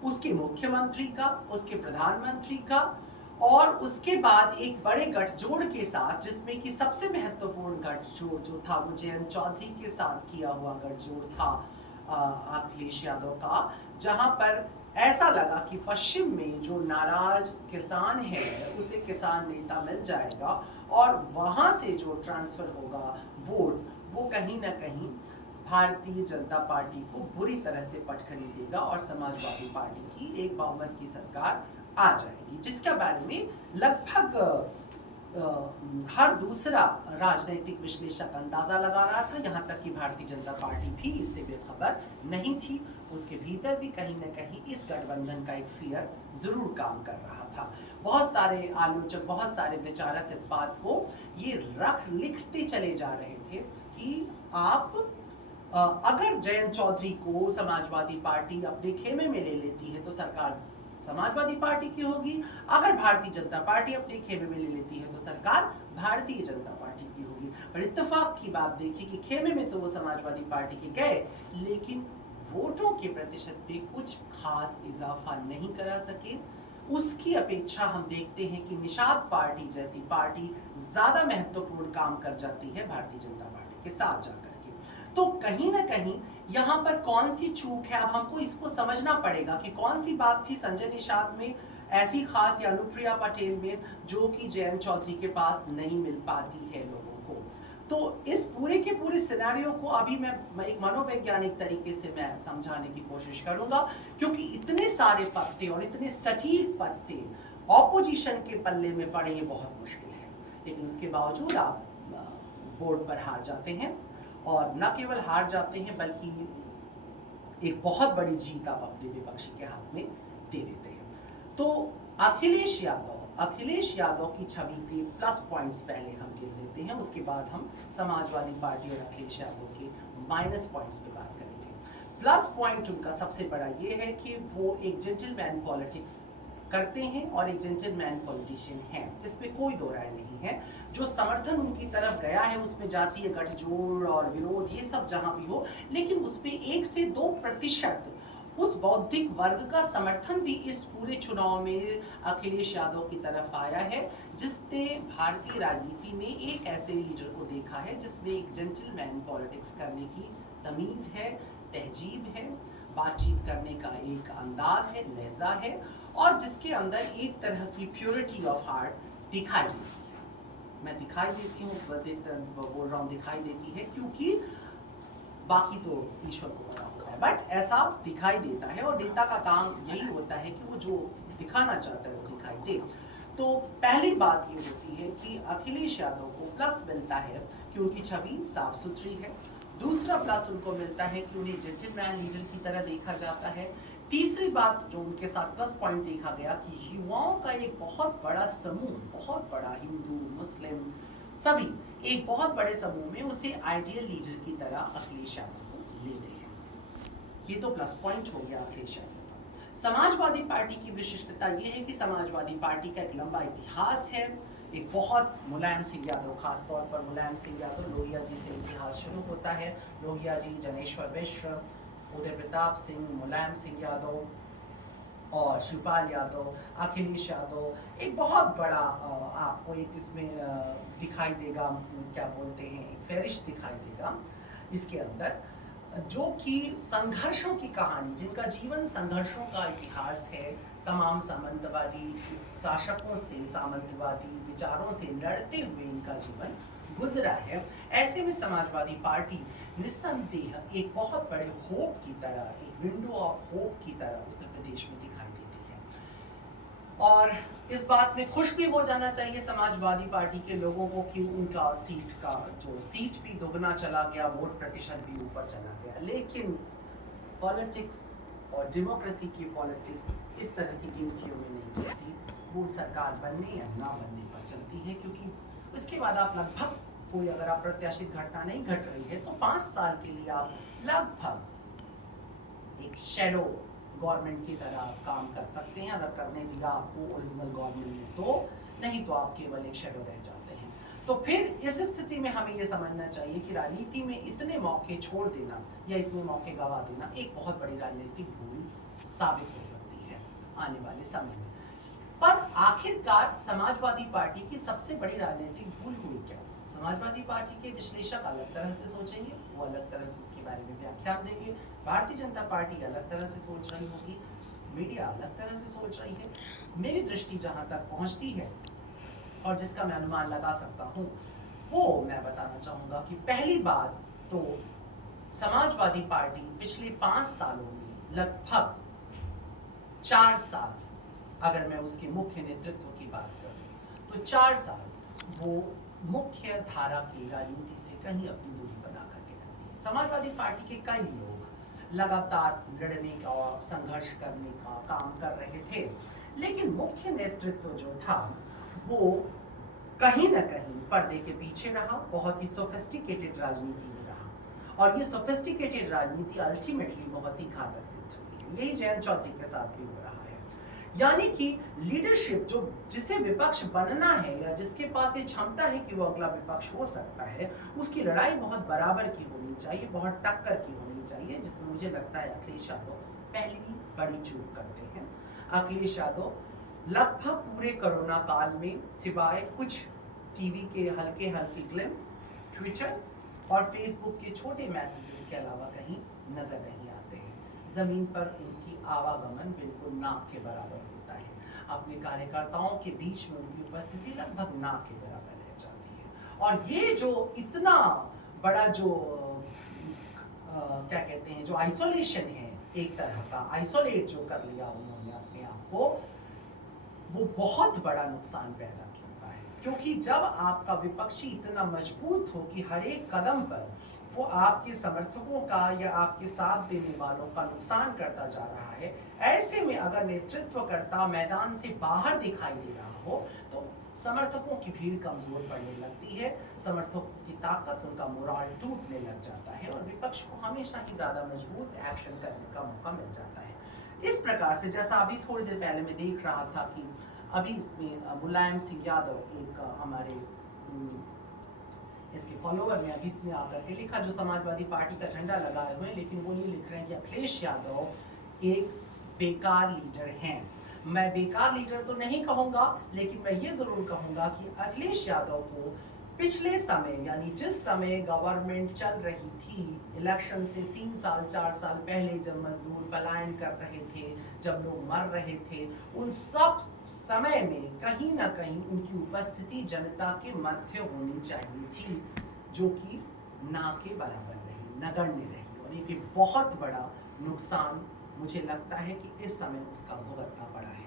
उसके मुख्यमंत्री का, उसके प्रधानमंत्री का, और उसके बाद एक बड़े गठजोड़ के साथ, जिसमें कि सबसे महत्वपूर्ण गठजोड़ जो था वो जयंत चौधरी के साथ किया हुआ गठजोड़ था अखिलेश यादव का, जहां पर ऐसा लगा कि पश्चिम में जो नाराज किसान है उसे किसान नेता मिल जाएगा और वहां से जो ट्रांसफर होगा वोट वो कहीं ना कहीं भारतीय जनता पार्टी को बुरी तरह से पटखनी देगा और समाजवादी पार्टी की एक बहुमत की सरकार आ जाएगी, जिसके बारे में लगभग हर दूसरा राजनीतिक विश्लेषक अंदाजा लगा रहा था। यहाँ तक कि भारतीय जनता पार्टी भी इससे बेखबर नहीं थी, उसके भीतर भी कहीं ना कहीं इस गठबंधन का एक फियर जरूर काम कर रहा था। बहुत सारे आलोचक, बहुत सारे विचारक इस बात को ये लिखते चले जा रहे थे कि आप अगर जयंत चौधरी को समाजवादी पार्टी अपने खेमे में ले लेती है तो सरकार समाजवादी पार्टी की होगी, अगर भारतीय जनता पार्टी अपने खेमे में ले लेती है तो सरकार भारतीय जनता पार्टी की होगी। पर इत्तेफाक की बात देखिए कि खेमे में तो वो समाजवादी पार्टी के गए, लेकिन वोटों के प्रतिशत में कुछ खास इजाफा नहीं करा सके। उसकी अपेक्षा हम देखते हैं कि निषाद पार्टी जैसी पार्टी ज्यादा महत्वपूर्ण काम कर जाती है भारतीय जनता पार्टी के साथ जाकर के। तो कहीं ना कहीं यहाँ पर कौन सी चूक है, अब हमको इसको समझना पड़ेगा कि कौन सी बात थी संजय निषाद में ऐसी खास या अनुप्रिया पटेल में जो कि जयंत चौधरी के पास नहीं मिल पाती है लोगों को। तो इस पूरे के पूरे सिनेरियो को अभी मैं एक मनोवैज्ञानिक तरीके से मैं समझाने की कोशिश करूंगा, क्योंकि इतने सारे पत्ते और इतने सटीक पत्ते ऑपोजिशन के पल्ले में पड़े ये बहुत मुश्किल है। लेकिन उसके बावजूद आप बोर्ड पर हार जाते हैं, और न केवल हार जाते हैं बल्कि एक बहुत बड़ी जीत आप अपने विपक्षी के हाथ में दे देते हैं। तो अखिलेश यादव अखिलेश यादव की छवि के प्लस पॉइंट्स पहले हम गिन लेते हैं, उसके बाद हम समाजवादी पार्टी और अखिलेश यादव के माइनस पॉइंट्स पे बात करेंगे। प्लस पॉइंट उनका सबसे बड़ा ये है कि वो एक जेंटलमैन पॉलिटिक्स करते हैं और एक जेंटलमैन पॉलिटिशियन हैं, इसमें कोई दो राय नहीं है। जो समर्थन उनकी तरफ गया है उसमें जातीय गठजोड़ और विरोध ये सब जहां भी हो, लेकिन उसमें 1 से 2% उस बौद्धिक वर्ग का समर्थन भी इस पूरे चुनाव में अखिलेश यादव की तरफ आया है, जिसने भारतीय राजनीति में एक ऐसे लीडर को देखा है जिसमें एक जेंटलमैन पॉलिटिक्स करने की तमीज है, तहजीब है, बातचीत करने का एक अंदाज है, लहजा है, और जिसके अंदर एक तरह की प्योरिटी ऑफ हार्ट दिखाई देती है। मैं दिखाई देती हूँ, बोल रहा हूँ दिखाई देती है, क्योंकि बाकी तो ईश्वर को बड़ा होता है, बट ऐसा दिखाई देता है। और नेता का काम यही होता है कि वो जो दिखाना चाहता है वो दिखाई दे। तो पहली बात ये होती है कि अखिलेश यादव को प्लस मिलता है कि उनकी छवि साफ सुथरी है। दूसरा प्लस उनको मिलता है कि उन्हें जेंटलमैन लीडर की तरह देखा जाता है। तीसरी बात जो उनके साथ प्लस पॉइंट देखा गया कि युवाओं का एक बहुत बड़ा समूह, बहुत बड़ा, हिंदू मुस्लिम सभी एक बहुत बड़े समूह में उसे आइडियल लीडर की तरह अखिलेश यादव को लेते हैं। ये तो प्लस पॉइंट हो गया अखिलेश यादव का। समाजवादी पार्टी की विशिष्टता ये है कि समाजवादी पार्टी का एक लंबा इतिहास है। एक बहुत मुलायम सिंह यादव, खास तौर पर मुलायम सिंह यादव, लोहिया जी से इतिहास शुरू होता है। लोहिया जी, जनेश्वर मिश्र, उदय प्रताप सिंह, मुलायम सिंह यादव और शिवपाल यादव, अखिलेश यादव, एक बहुत बड़ा आपको एक इसमें दिखाई देगा, क्या बोलते हैं, एक फहरिस्त दिखाई देगा इसके अंदर, जो कि संघर्षों की कहानी, जिनका जीवन संघर्षों का इतिहास है। तमाम सामंतवादी शासकों से, सामंतवादी विचारों से लड़ते हुए इनका जीवन गुजरा है। ऐसे में समाजवादी पार्टी निस्संदेह एक बहुत बड़े होप की तरह, एक विंडो ऑफ होप की तरह उत्तर प्रदेश में दिखाई देती है। और इस बात में खुश भी हो जाना चाहिए समाजवादी पार्टी के लोगों को कि उनका सीट भी दोगुना चला गया, वोट प्रतिशत भी ऊपर चला गया। लेकिन पॉलिटिक्स और डेमोक्रेसी की पॉलिटिक्स इस तरह की गिनतियों में नहीं चलती, वो सरकार बनने या ना बनने पर चलती है। क्योंकि उसके बाद आप लगभग कोई, अगर आप प्रत्याशित घटना नहीं घट रही है तो 5 साल के लिए आप लगभग एक शैडो गवर्नमेंट की तरह काम कर सकते हैं। अगर करने दिया आपको ओरिजिनल गवर्नमेंट में तो, नहीं तो आप केवल एक शैडो रह जाते हैं। तो फिर इस स्थिति में हमें ये समझना चाहिए कि राजनीति में इतने मौके छोड़ देना या इतने मौके गवा देना एक बहुत बड़ी राजनीतिक भूल साबित हो सकती है आने वाले समय में। पर आखिरकार समाजवादी पार्टी की सबसे बड़ी राजनीतिक भूल हुई क्या? समाजवादी पार्टी के विश्लेषक अलग तरह से सोचेंगे, वो अलग तरह से उसके बारे में व्याख्यान देंगे। भारतीय जनता पार्टी अलग तरह से सोच रही होगी, मीडिया अलग तरह से सोच रही है। मेरी दृष्टि जहां तक पहुंचती है और जिसका मैं अनुमान लगा सकता हूं, वो मैं बताना चाहूंगा कि पहली बात तो समाजवादी पार्टी पिछले 5 सालों में लगभग 4 साल, अगर मैं उसके मुख्य नेतृत्व की बात करूं तो 4 साल वो मुख्य धारा की राजनीति से कहीं अपनी दूरी बना करके रखती है। समाजवादी पार्टी के कई लोग लगातार लड़ने का और संघर्ष करने का काम कर रहे थे, लेकिन मुख्य नेतृत्व जो था वो कहीं ना कहीं पर्दे के पीछे रहा, बहुत ही सोफिस्टिकेटेड राजनीति में रहा। और ये सोफिस्टिकेटेड राजनीति अल्टीमेटली बहुत ही घातक सिद्ध हुई है। यही जयंत चौधरी के साथ भी हो रहा है। यानी कि लीडरशिप जो, जिसे विपक्ष बनना है या जिसके पास ये क्षमता है कि वो अगला विपक्ष हो सकता है, उसकी लड़ाई बहुत बराबर की होनी चाहिए, बहुत टक्कर की होनी चाहिए, जिसमें मुझे लगता है अखिलेश यादव पहली बड़ी चूक करते हैं। अखिलेश यादव लगभग पूरे कोरोना काल में सिवाय कुछ टीवी के हल्के ग्लिम्स, ट्विटर और फेसबुक के छोटे मैसेजेस के अलावा कहीं नजर नहीं आते हैं। जमीन पर उनकी आवागमन बिल्कुल नाक के बराबर होता है। अपने कार्यकर्ताओं के बीच में उनकी उपस्थिति लगभग नाक के बराबर रह जाती है। और ये जो इतना बड़ा जो क्या कहते हैं, जो आइसोलेशन है, एक तरह का आइसोलेट जो कर लिया उन्होंने अपने आप को, वो बहुत बड़ा नुकसान पैदा करता है। क्योंकि जब आपका विपक्षी इतना मजबूत हो कि हर एक कदम पर वो आपके समर्थकों का या आपके साथ देने वालों का नुकसान करता जा रहा है, ऐसे में अगर नेतृत्वकर्ता मैदान से बाहर दिखाई दे रहा हो तो समर्थकों की भीड़ कमजोर पड़ने लगती है, समर्थकों की ताकत, उनका मोराल टूटने लग जाता है और विपक्ष को हमेशा ही ज्यादा मजबूत एक्शन करने का मौका मिल जाता है। इस प्रकार से जैसा अभी थोड़ी देर पहले मैं देख रहा था कि अभी इसमें मुलायम सिंह यादव एक हमारे इसके फॉलोअर ने अभी इसमें आकर के लिखा, जो समाजवादी पार्टी का झंडा लगाए हुए हैं, लेकिन वो ये लिख रहे हैं कि अखिलेश यादव एक बेकार लीडर हैं। मैं बेकार लीडर तो नहीं कहूंगा, लेकिन मैं ये जरूर कहूंगा कि अखिलेश यादव को पिछले समय यानी जिस समय गवर्नमेंट चल रही थी, इलेक्शन से 3 साल 4 साल पहले जब मजदूर पलायन कर रहे थे, जब लोग मर रहे थे, उन सब समय में कहीं ना कहीं उनकी उपस्थिति जनता के मध्य होनी चाहिए थी, जो कि ना के बराबर रही, नगण्य रही, और एक बहुत बड़ा नुकसान मुझे लगता है कि इस समय उसका भुगतना पड़ा है।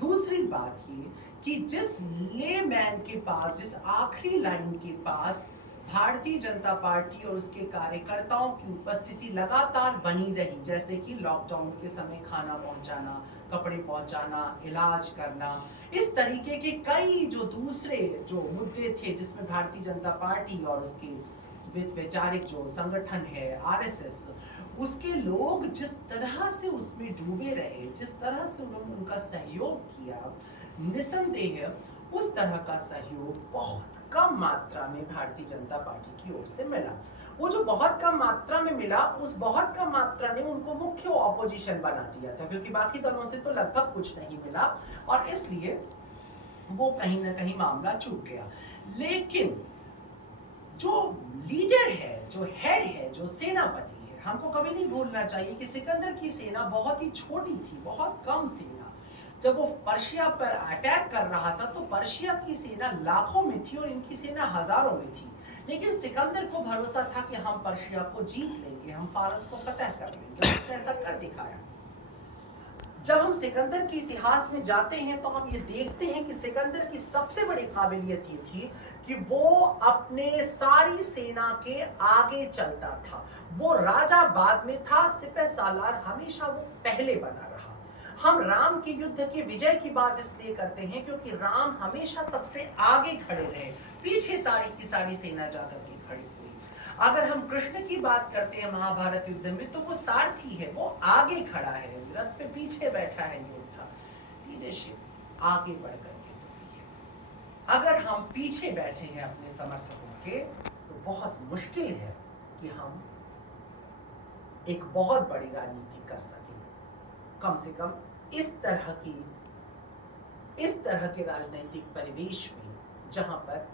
दूसरी बात ये कि जिस लेमैन के पास, जिस आखिरी लाइन के पास भारतीय जनता पार्टी और उसके कार्यकर्ताओं की उपस्थिति लगातार बनी रही, जैसे कि लॉकडाउन के समय खाना पहुंचाना, कपड़े पहुंचाना, इलाज करना, इस तरीके के कई जो दूसरे जो मुद्दे थे जिसमें भारतीय जनता पार्टी और उसके वैचारिक जो संगठन है आरएसएस, उसके लोग जिस तरह से उसमें डूबे रहे, जिस तरह से उन्होंने उनका सहयोग किया, निसंदेह उस तरह का सहयोग बहुत कम मात्रा में भारतीय जनता पार्टी की ओर से मिला। वो जो बहुत कम मात्रा में मिला, उस बहुत कम मात्रा ने उनको मुख्य ऑपोजिशन बना दिया था, क्योंकि बाकी दलों से तो लगभग कुछ नहीं मिला और इसलिए वो कहीं ना कहीं मामला चूक गया। लेकिन जो लीडर है, जो हेड है, जो सेनापति है, हमको कभी नहीं भूलना चाहिए कि सिकंदर की सेना बहुत ही छोटी थी, बहुत कम सेना। जब वो पर्शिया पर अटैक कर रहा था तो पर्शिया की सेना लाखों में थी और इनकी सेना हजारों में थी, लेकिन सिकंदर को भरोसा था कि हम पर्शिया को जीत लेंगे, हम फारस को फतह कर लेंगे, उसने ऐसा कर दिखाया। जब हम सिकंदर के इतिहास में जाते हैं तो हम ये देखते हैं कि सिकंदर की सबसे बड़ी काबिलियत ये थी कि वो अपने सारी सेना के आगे चलता था। वो राजा बाद में था, सिपह सालार हमेशा वो पहले बना रहा। हम राम के युद्ध के विजय की बात इसलिए करते हैं क्योंकि राम हमेशा सबसे आगे खड़े रहे, पीछे सारी की सारी सेना जाकर के खड़ी हुई। अगर हम कृष्ण की बात करते हैं महाभारत युद्ध में, तो वो सारथी है, वो आगे खड़ा है, रथ पे पीछे बैठा है योद्धा। लीडरशिप आगे बढ़ करके होती है। अगर हम पीछे बैठे हैं अपने समर्थकों के, तो बहुत मुश्किल है कि हम एक बहुत बड़ी राजनीति कर सकें। कम से कम इस तरह के राजनीतिक परिवेश में जहां पर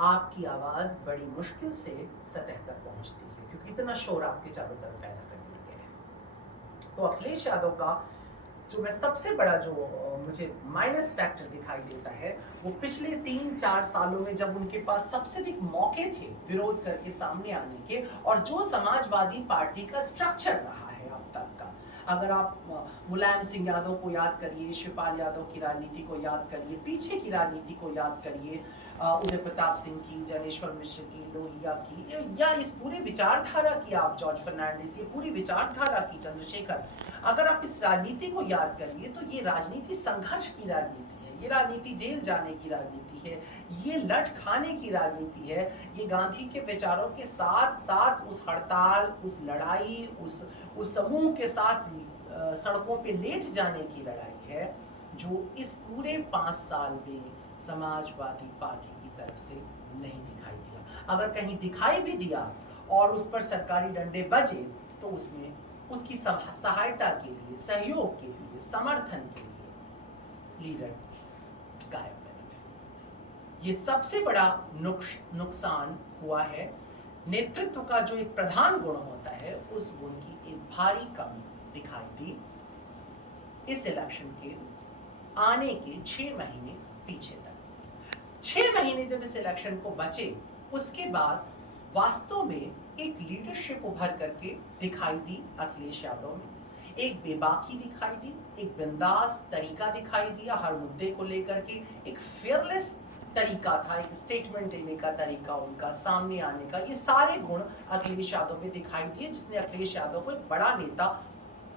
आपकी आवाज बड़ी मुश्किल से सतह तक पहुंचती है, क्योंकि इतना शोर आपके चारों तरफ पैदा कर दिया गया है। तो अखिलेश यादव का जो मैं सबसे बड़ा जो मुझे माइनस फैक्टर दिखाई देता है, वो पिछले 3-4 सालों में जब उनके पास सबसे अधिक मौके थे विरोध करके सामने आने के, और जो समाजवादी पार्टी का स्ट्रक्चर रहा है अब तक का, अगर आप मुलायम सिंह यादव को याद करिए, शिवपाल यादव की राजनीति को याद करिए, पीछे की राजनीति को याद करिए, उदय प्रताप सिंह की, जनेश्वर मिश्र की, लोहिया की, या इस पूरे विचारधारा की, आप जॉर्ज फर्नांडिस, ये पूरी विचारधारा की, चंद्रशेखर, अगर आप इस राजनीति को याद करिए तो ये राजनीति संघर्ष की राजनीति है, ये राजनीति जेल जाने की राजनीति है, ये लठ खाने की राजनीति है, ये गांधी के विचारों के साथ साथ उस हड़ताल, उस लड़ाई, उस समूह के साथ सड़कों पे लेट जाने की लड़ाई है, जो इस पूरे 5 साल में समाजवादी पार्टी की तरफ से नहीं दिखाई दिया। अगर कहीं दिखाई भी दिया और उस पर सरकारी डंडे बजे, तो उसमें उसकी सहायता के लिए, सहयोग के लिए, समर्थन के लिए लीडर गायब बने। ये सबसे बड़ा नुकसान हुआ है। नेतृत्व का जो एक प्रधान गुण होता है, उस गुण की एक भारी कमी दिखाई दी इस इलेक्शन के आने के 6 महीने पीछे तक। 6 महीने जब इस इलेक्शन को बचे, उसके बाद वास्तव में एक लीडरशिप उभर करके दिखाई दी अखिलेश यादव में, एक बेबाकी दिखाई दी, एक बिंदास तरीका दिखाई दिया हर मुद्दे को लेकर के, एक फेयरलेस तरीका था, एक स्टेटमेंट देने का तरीका, उनका सामने आने का, ये सारे गुण अखिलेश यादव में दिखाई दिए, जिसने अखिलेश यादव को एक बड़ा नेता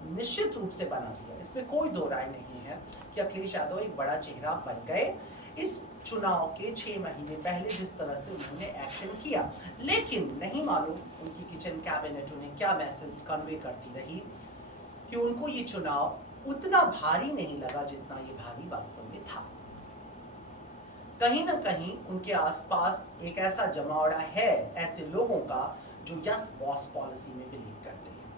निश्चित रूप से बना दिया। इसमें कोई दो राय नहीं है कि अखिलेश यादव एक बड़ा चेहरा बन गए इस चुनाव के 6 महीने पहले जिस तरह से उन्होंने एक्शन किया। लेकिन नहीं मालूम उनकी किचन कैबिनेट उन्हें क्या मैसेज कन्वे करती रही कि उनको ये चुनाव उतना भारी नहीं लगा जितना ये भारी वास्तव में था। कहीं ना कहीं उनके आसपास एक ऐसा जमावड़ा है ऐसे लोगों का जो यस बॉस पॉलिसी में बिलीव करते हैं,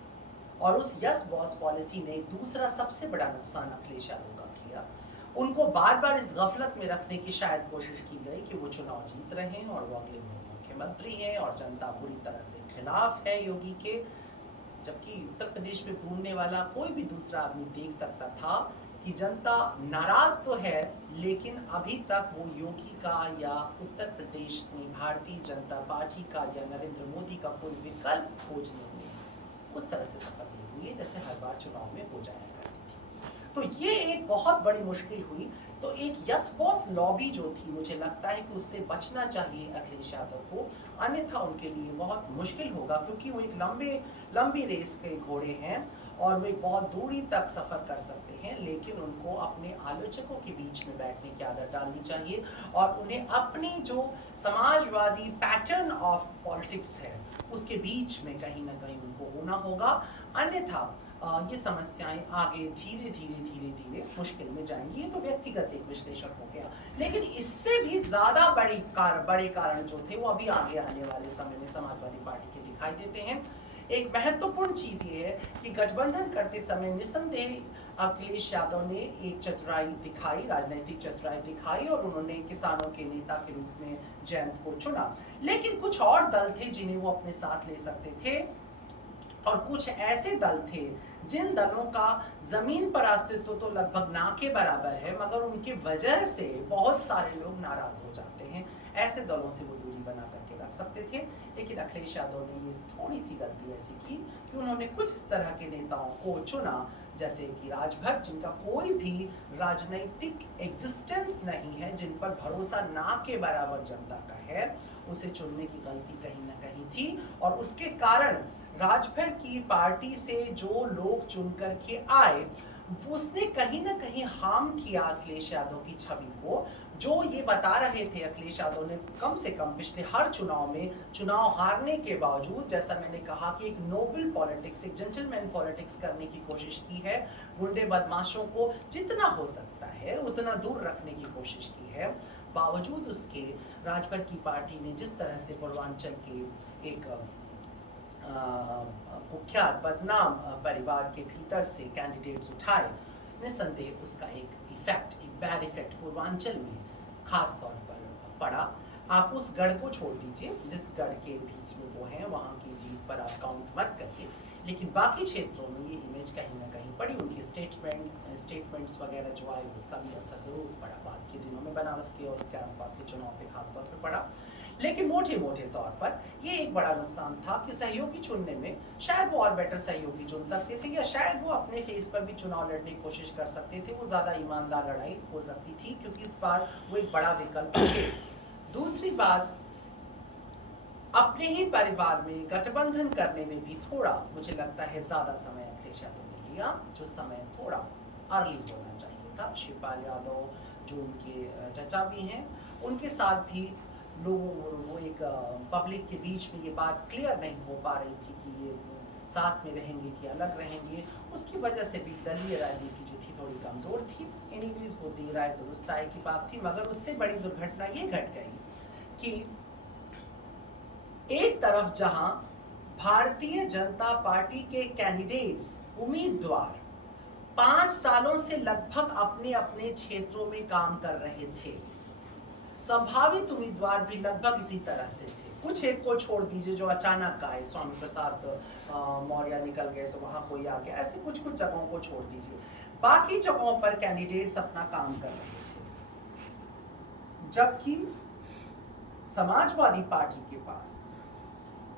और उस यस बॉस पॉलिसी ने दूसरा सबसे बड़ा नुकसान अखिलेश यादव का किया। उनको बार बार इस गफलत में रखने की शायद कोशिश की गई कि वो चुनाव जीत रहे हैं और वो अगले मुख्यमंत्री हैं और जनता बुरी तरह से खिलाफ है योगी के, जबकि उत्तर प्रदेश में घूमने वाला कोई भी दूसरा आदमी देख सकता था कि जनता नाराज तो है, लेकिन अभी तक वो योगी का या उत्तर प्रदेश में भारतीय जनता पार्टी का या नरेंद्र मोदी का कोई विकल्प खोजने में उस तरह से सफल नहीं हुई है जैसे हर बार चुनाव में हो जाया करती थी। तो ये एक बहुत बड़ी मुश्किल हुई। तो एक यस बॉस लॉबी जो थी, मुझे लगता है कि उससे बचना चाहिए अखिलेश यादव को, अन्यथा उनके लिए बहुत मुश्किल होगा, क्योंकि वो एक लंबी रेस के घोड़े हैं और वे बहुत दूरी तक सफर कर सकते हैं, लेकिन उनको अपने आलोचकों के बीच में बैठने की आदत डालनी चाहिए और उन्हें अपनी जो समाजवादी पैटर्न ऑफ पॉलिटिक्स है उसके बीच में कहीं ना कहीं उनको होना होगा, अन्यथा ये समस्याएं आगे धीरे धीरे मुश्किल में जाएंगी। ये तो व्यक्तिगत एक विश्लेषण हो गया, लेकिन इससे भी ज्यादा बड़े कारण जो थे वो अभी आगे आने वाले समय में समाजवादी पार्टी के दिखाई देते हैं। एक महत्वपूर्ण चीज ये है कि गठबंधन करते समय निसंदेह अखिलेश यादव ने एक चतुराई दिखाई, राजनीतिक चतुराई दिखाई, और उन्होंने किसानों के नेता के रूप में जयंत को चुना। लेकिन कुछ और दल थे जिन्हें वो अपने साथ ले सकते थे, और कुछ ऐसे दल थे जिन दलों का जमीन पर अस्तित्व तो लगभग ना के बराबर है, मगर उनकी वजह से बहुत सारे लोग नाराज हो जाते हैं। ऐसे दलों से वो दूरी बना करके रख सकते थे, लेकिन अखिलेश यादव ने ये थोड़ी सी गलती ऐसी की कि उन्होंने कुछ इस तरह के नेताओं को चुना, जैसे कि राजभर, जिनका कोई भी राजनीतिक एग्जिस्टेंस नहीं है, जिन पर भरोसा ना के बराबर जनता का है, उसे चुनने की गलती कहीं ना कहीं थी। और उसके कारण राजभर की पार्टी से जो लोग चुन करके आए, उसने कहीं ना कहीं हार्म किया अखिलेश यादव की छवि को। जो ये बता रहे थे अखिलेश यादव ने कम से कम पिछले हर चुनाव में, चुनाव हारने के बावजूद, जैसा मैंने कहा कि एक नोबल पॉलिटिक्स, एक जेंटलमैन पॉलिटिक्स करने की कोशिश की है, गुंडे बदमाशों को जितना हो सकता है उतना दूर रखने की कोशिश की है। बावजूद उसके राजभर की पार्टी ने जिस तरह से पूर्वांचल के एक कुख्यात बदनाम परिवार के भीतर से कैंडिडेट्स उठाए, निसंदेह उसका एक इफेक्ट, एक बैड इफेक्ट पूर्वांचल में खास तौर पर पड़ा। आप उस गढ़ को छोड़ दीजिए जिस गढ़ के बीच में वो हैं, वहाँ की जीत पर आप काउंट मत करिए, लेकिन बाकी क्षेत्रों में ये इमेज कहीं ना कहीं पड़ी। उनके स्टेटमेंट्स वगैरह जो आए उसका भी असर जरूर पड़ा बाद के दिनों में, बनारस के और उसके आसपास के चुनाव पे खास तौर पर पड़ा। लेकिन मोटे तौर पर ये एक बड़ा नुकसान था कि सहयोगी चुनने में शायद वो और बेटर सहयोगी चुन सकते थे, या शायद वो अपने फेस पर भी चुनाव लड़ने की कोशिश कर सकते थे। वो ज्यादा ईमानदार लड़ाई हो सकती थी, क्योंकि इस बार वो एक बड़ा विकल्प थे। दूसरी बात, अपने ही परिवार में गठबंधन करने में भी थोड़ा मुझे लगता है ज्यादा समय अखिलेश यादव ने लिया, जो समय थोड़ा अर्ली होना चाहिए था। शिवपाल यादव जो उनके चचा भी हैं, उनके साथ भी लोगों वो एक पब्लिक के बीच में ये बात क्लियर नहीं हो पा रही थी कि ये साथ में रहेंगे कि अलग रहेंगे। उसकी वजह से भी दलीय राजनीति जो थी थोड़ी कमजोर थी। एनीवेज वो देर आए दुरुस्त आए की बात थी, मगर उससे बड़ी दुर्घटना ये घट गई कि एक तरफ जहां भारतीय जनता पार्टी के कैंडिडेट्स, उम्मीदवार 5 सालों से लगभग अपने अपने क्षेत्रों में काम कर रहे थे, संभावित उम्मीदवार भी लगभग इसी तरह से थे। कुछ एक को छोड़ दीजिए जो अचानक आए, स्वामी प्रसाद मौर्य निकल गए तो वहां कोई आ गया, ऐसे कुछ जगहों को छोड़ दीजिए, बाकी जगहों पर कैंडिडेट्स अपना काम कर रहे थे। जबकि समाजवादी पार्टी के पास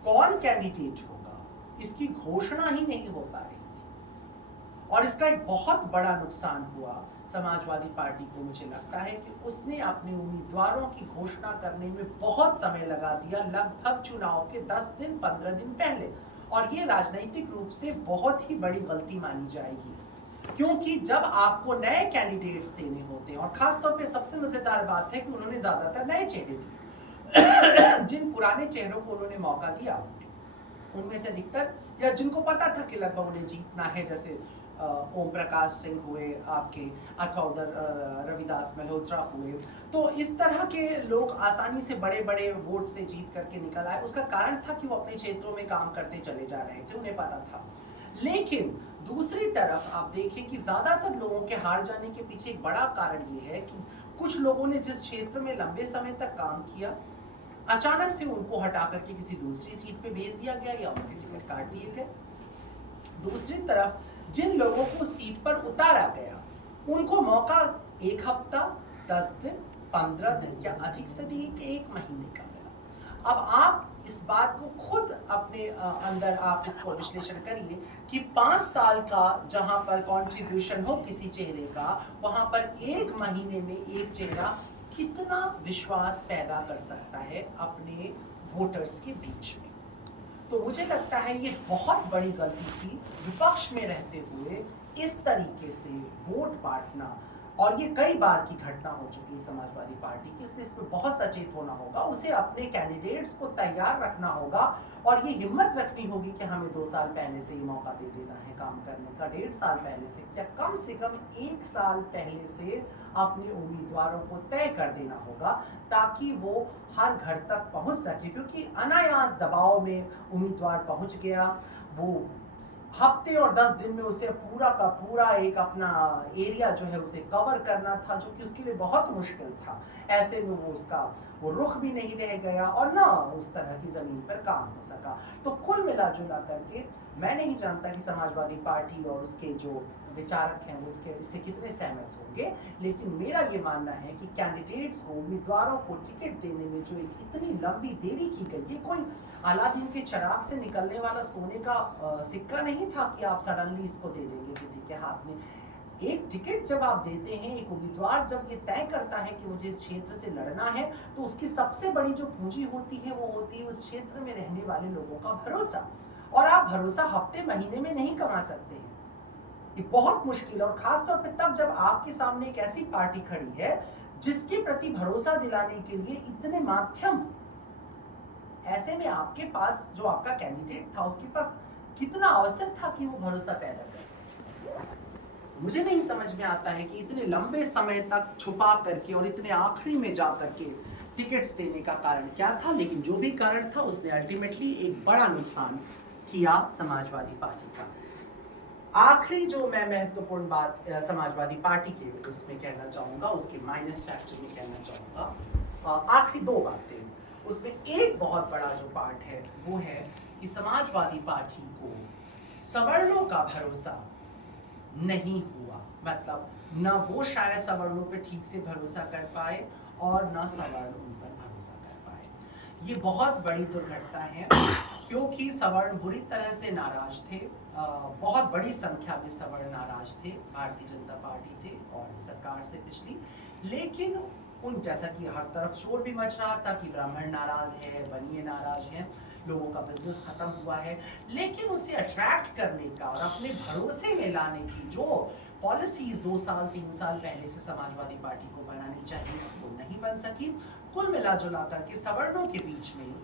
कौन कैंडिडेट होगा इसकी घोषणा ही नहीं हो पा रही थी। और इसका एक बहुत बड़ा नुकसान हुआ समाजवादी पार्टी को। मुझे लगता है कि उसने अपने उम्मीदवारों की घोषणा करने में बहुत समय लगा दिया, लगभग चुनाव के 10 दिन 15 दिन पहले, और ये राजनीतिक रूप से बहुत ही बड़ी गलती मानी जाएगी, क्योंकि जब आपको नए कैंडिडेट्स देने होते हैं, और खासतौर पे सबसे मजेदार बात है कि उन्होंने ज्यादातर नए चेहरे दिए जिन पुराने चेहरों को उन्होंने मौका दिया उनमें से अधिकतर, या जिनको पता था कि लगभग उन्हें जीतना है, जैसे ओम प्रकाश सिंह हुए आपके, अथवा उधर रविदास मल्होत्रा हुए, तो इस तरह के लोग आसानी से बड़े बड़े वोट से जीत करके निकल आए। उसका कारण था कि वो अपने क्षेत्रों में काम करते चले जा रहे थे, उन्हें पता था। लेकिन दूसरी तरफ आप देखिए कि ज्यादातर लोगों के हार जाने के पीछे एक बड़ा कारण ये है कि कुछ लोगों ने जिस क्षेत्र में लंबे समय तक काम किया, अचानक से उनको हटा करके किसी दूसरी सीट पे भेज दिया गया या उनके टिकट काट दिए गए। दूसरी तरफ जिन लोगों को सीट पर उतारा गया उनको मौका 1 हफ्ता, 10 दिन, 15 दिन या अधिक से अधिक 1 महीने का मिला। अब आप इस बात को खुद अपने अंदर आप इसको विश्लेषण करिए कि 5 साल का जहां पर कंट्रीब्यूशन हो किसी चेहरे का, वहां पर 1 महीने में एक चेहरा कितना विश्वास पैदा कर सकता है अपने वोटर्स के बीच में। तो मुझे लगता है ये बहुत बड़ी गलती थी विपक्ष में रहते हुए इस तरीके से वोट बांटना, और ये कई बार की घटना हो चुकी है समाजवादी पार्टी की, इसलिए इस पर बहुत सचेत होना होगा, उसे अपने कैंडिडेट्स को तैयार रखना होगा, और ये हिम्मत रखनी होगी कि हमें 2 साल पहले से ही मौका दे देना है काम करने का, 1.5 साल पहले से, या कम से कम 1 साल पहले से अपने उम्मीदवारों को तय कर देना होगा, ताकि वो हर घर तक पहुंच सके, क्योंकि अनायास दबाव में उम्मीदवार पहुंच गया, वो हफ्ते और 10 दिन में उसे पूरा का पूरा एक अपना एरिया जो है उसे कवर करना था, जो कि उसके लिए बहुत मुश्किल था। ऐसे में वो रुख भी नहीं रह गया और ना उस तरह की जमीन पर काम हो सका। तो कुल मिला जुला करके मैं नहीं जानता कि समाजवादी पार्टी और उसके जो विचारक हैं वो इससे कितने सहमत होंगे, लेकिन मेरा ये मानना है कि कैंडिडेट्स को, उम्मीदवारों को टिकट देने में जो इतनी लंबी देरी की गई, ये कोई अलादीन के चिराग से निकलने वाला सोने का सिक्का नहीं था कि आप सडनली इसको दे देंगे किसी के हाथ में। एक टिकट जब आप देते हैं, एक उम्मीदवार जब ये तय करता है कि मुझे इस क्षेत्र से लड़ना है, तो उसकी सबसे बड़ी जो पूंजी होती है वो होती है उस क्षेत्र में रहने वाले लोगों का भरोसा, और आप भरोसा हफ्ते महीने में नहीं कमा सकते हैं, ये बहुत मुश्किल है। और खासतौर पे तब जब आपके सामने एक ऐसी पार्टी खड़ी है जिसके प्रति भरोसा दिलाने के लिए इतने माध्यम, ऐसे में आपके पास जो आपका कैंडिडेट था उसके पास कितना अवसर था कि वो भरोसा पैदा करे। मुझे नहीं समझ में आता है कि इतने लंबे समय तक छुपा करके और इतने आखिरी में जा करके टिकट्स देने का कारण क्या था, लेकिन जो भी कारण था उसने अल्टीमेटली एक बड़ा नुकसान किया समाजवादी पार्टी का। आखिरी जो मैं महत्वपूर्ण बात समाजवादी पार्टी के उसमें कहना चाहूंगा, उसके माइनस फैक्टर में कहना चाहूंगा, आखिरी 2 बातें। उसमें एक बहुत बड़ा जो पार्ट है वो है कि समाजवादी पार्टी को सवर्णों का भरोसा नहीं हुआ, मतलब न वो शायद सवर्णों पे ठीक से भरोसा कर पाए और न सवर्ण उन पर भरोसा कर पाए। ये बहुत बड़ी दुर्घटना है, क्योंकि सवर्ण बुरी तरह से नाराज थे, बहुत बड़ी संख्या में सवर्ण नाराज थे भारतीय जनता पार्टी से और सरकार से पिछली। लेकिन उन जैसा कि हर तरफ शोर भी मच रहा था कि ब्राह्मण नाराज है, बनिए नाराज हैं, लोगों का बिजनेस खत्म हुआ है, लेकिन उसे अट्रैक्ट करने का और अपने भरोसे में लाने की जो पॉलिसीज 2 साल 3 साल पहले से समाजवादी पार्टी को बनानी चाहिए वो नहीं बन सकी। कुल मिला जुला करके सवर्णों के बीच में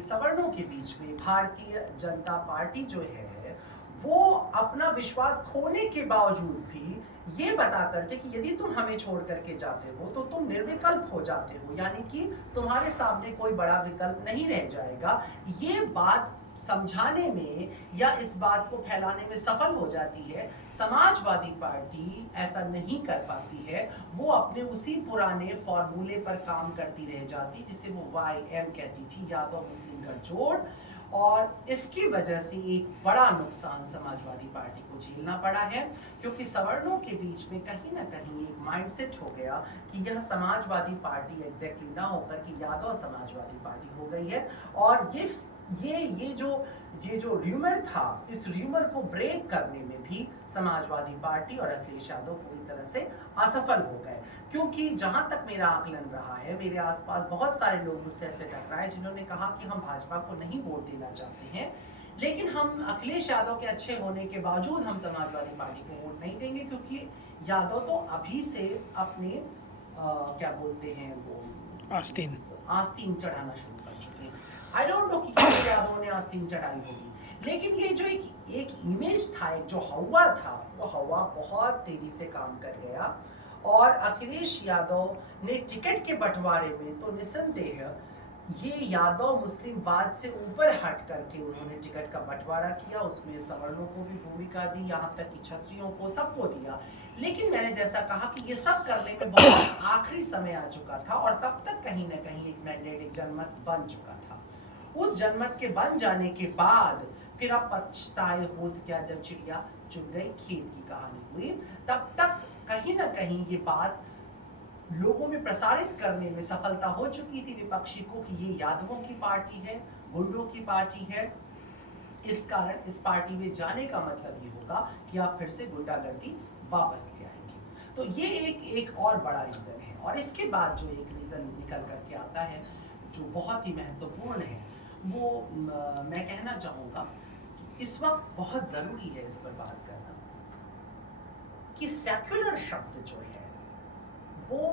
सवर्णों के बीच में भारतीय जनता पार्टी जो है वो अपना विश्वास खोने के बावजूद भी ये बता करके कि यदि तुम हमें छोड़ करके जाते हो तो तुम निर्विकल्प हो जाते हो, यानी कि तुम्हारे सामने कोई बड़ा विकल्प नहीं रह जाएगा, ये बात समझाने में या इस बात को फैलाने में सफल हो जाती है, समाजवादी पार्टी ऐसा नहीं कर पाती है। वो अपने उसी पुराने फॉर्मूले पर काम करती रह जाती जिसे वो YM कहती थी, यादव मुस्लिम गठजोड़। और इसकी वजह से एक बड़ा नुकसान समाजवादी पार्टी को झेलना पड़ा है, क्योंकि सवर्णों के बीच में कहीं ना कहीं एक माइंडसेट हो गया कि यह समाजवादी पार्टी एग्जैक्टली ना होकर कि यादव समाजवादी पार्टी हो गई है। और ये जो र्यूमर था, इस र्यूमर को ब्रेक करने में भी समाजवादी पार्टी और अखिलेश यादव पूरी तरह से असफल हो गए। क्योंकि जहां तक मेरा आकलन रहा है, मेरे आसपास बहुत सारे लोग मुझसे ऐसे टकराए जिन्होंने कहा कि हम भाजपा को नहीं वोट देना चाहते हैं, लेकिन हम अखिलेश यादव के अच्छे होने के बावजूद हम समाजवादी पार्टी को वोट नहीं देंगे, क्योंकि यादव तो अभी से अपने क्या बोलते हैं वो आस्तीन चढ़ाना शुरू कर चुके हैं। आई डोंट नो कि कितने यादव ने आस्तीन चढ़ाई होगी, लेकिन ये जो एक इमेज था, एक जो हवा था, वो हवा बहुत तेजी से काम कर गया। और अखिलेश यादव ने टिकट के बंटवारे में तो निसंदेह ये यादव मुस्लिमवाद से ऊपर हट करके उन्होंने टिकट का बंटवारा किया। उसमें सवर्णों को भी भूमिका दी, यहाँ तक कि क्षत्रियों को, सबको दिया। लेकिन मैंने जैसा कहा कि ये सब करने में बहुत आखिरी समय आ चुका था, और तब तक कहीं ना कहीं एक मैंडेट, एक जनमत बन चुका था। उस जनमत के बन जाने के बाद फिर अब पछताए होत क्या, जब चिड़िया चुग गई खेत की कहानी हुई। तब तक कहीं ना कहीं ये बात लोगों में प्रसारित करने में सफलता हो चुकी थी विपक्षी को कि ये यादवों की पार्टी है, गुंडों की पार्टी है। इस कारण इस पार्टी में जाने का मतलब ये होगा कि आप फिर से गुंडागर्दी वापस ले आएंगे। तो ये एक और बड़ा रीजन है। और इसके बाद जो एक रीजन निकल करके आता है जो बहुत ही महत्वपूर्ण है, वो मैं कहना चाहूंगा इस वक्त बहुत जरूरी है इस पर बात करना कि सेक्युलर शब्द जो है वो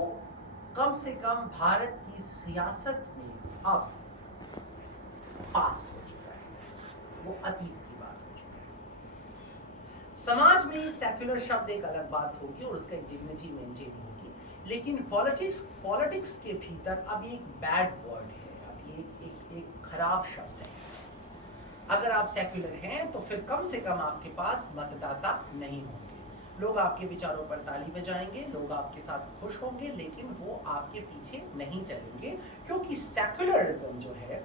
कम से कम भारत की सियासत में अब पास्ट हो चुका है, वो अतीत की बात हो चुका है। समाज में सेक्युलर शब्द एक अलग बात होगी और उसका एक डिग्निटी मेंटेन होगी, लेकिन पॉलिटिक्स के भीतर अब एक बैड वर्ड है, अब ये एक खराब शब्द है। अगर आप सेक्युलर हैं तो फिर कम से कम आपके पास मतदाता नहीं होंगे, लोग आपके विचारों पर ताली बजाएंगे, लोग आपके साथ खुश होंगे, लेकिन वो आपके पीछे नहीं चलेंगे, क्योंकि सेक्युलरिज्म जो है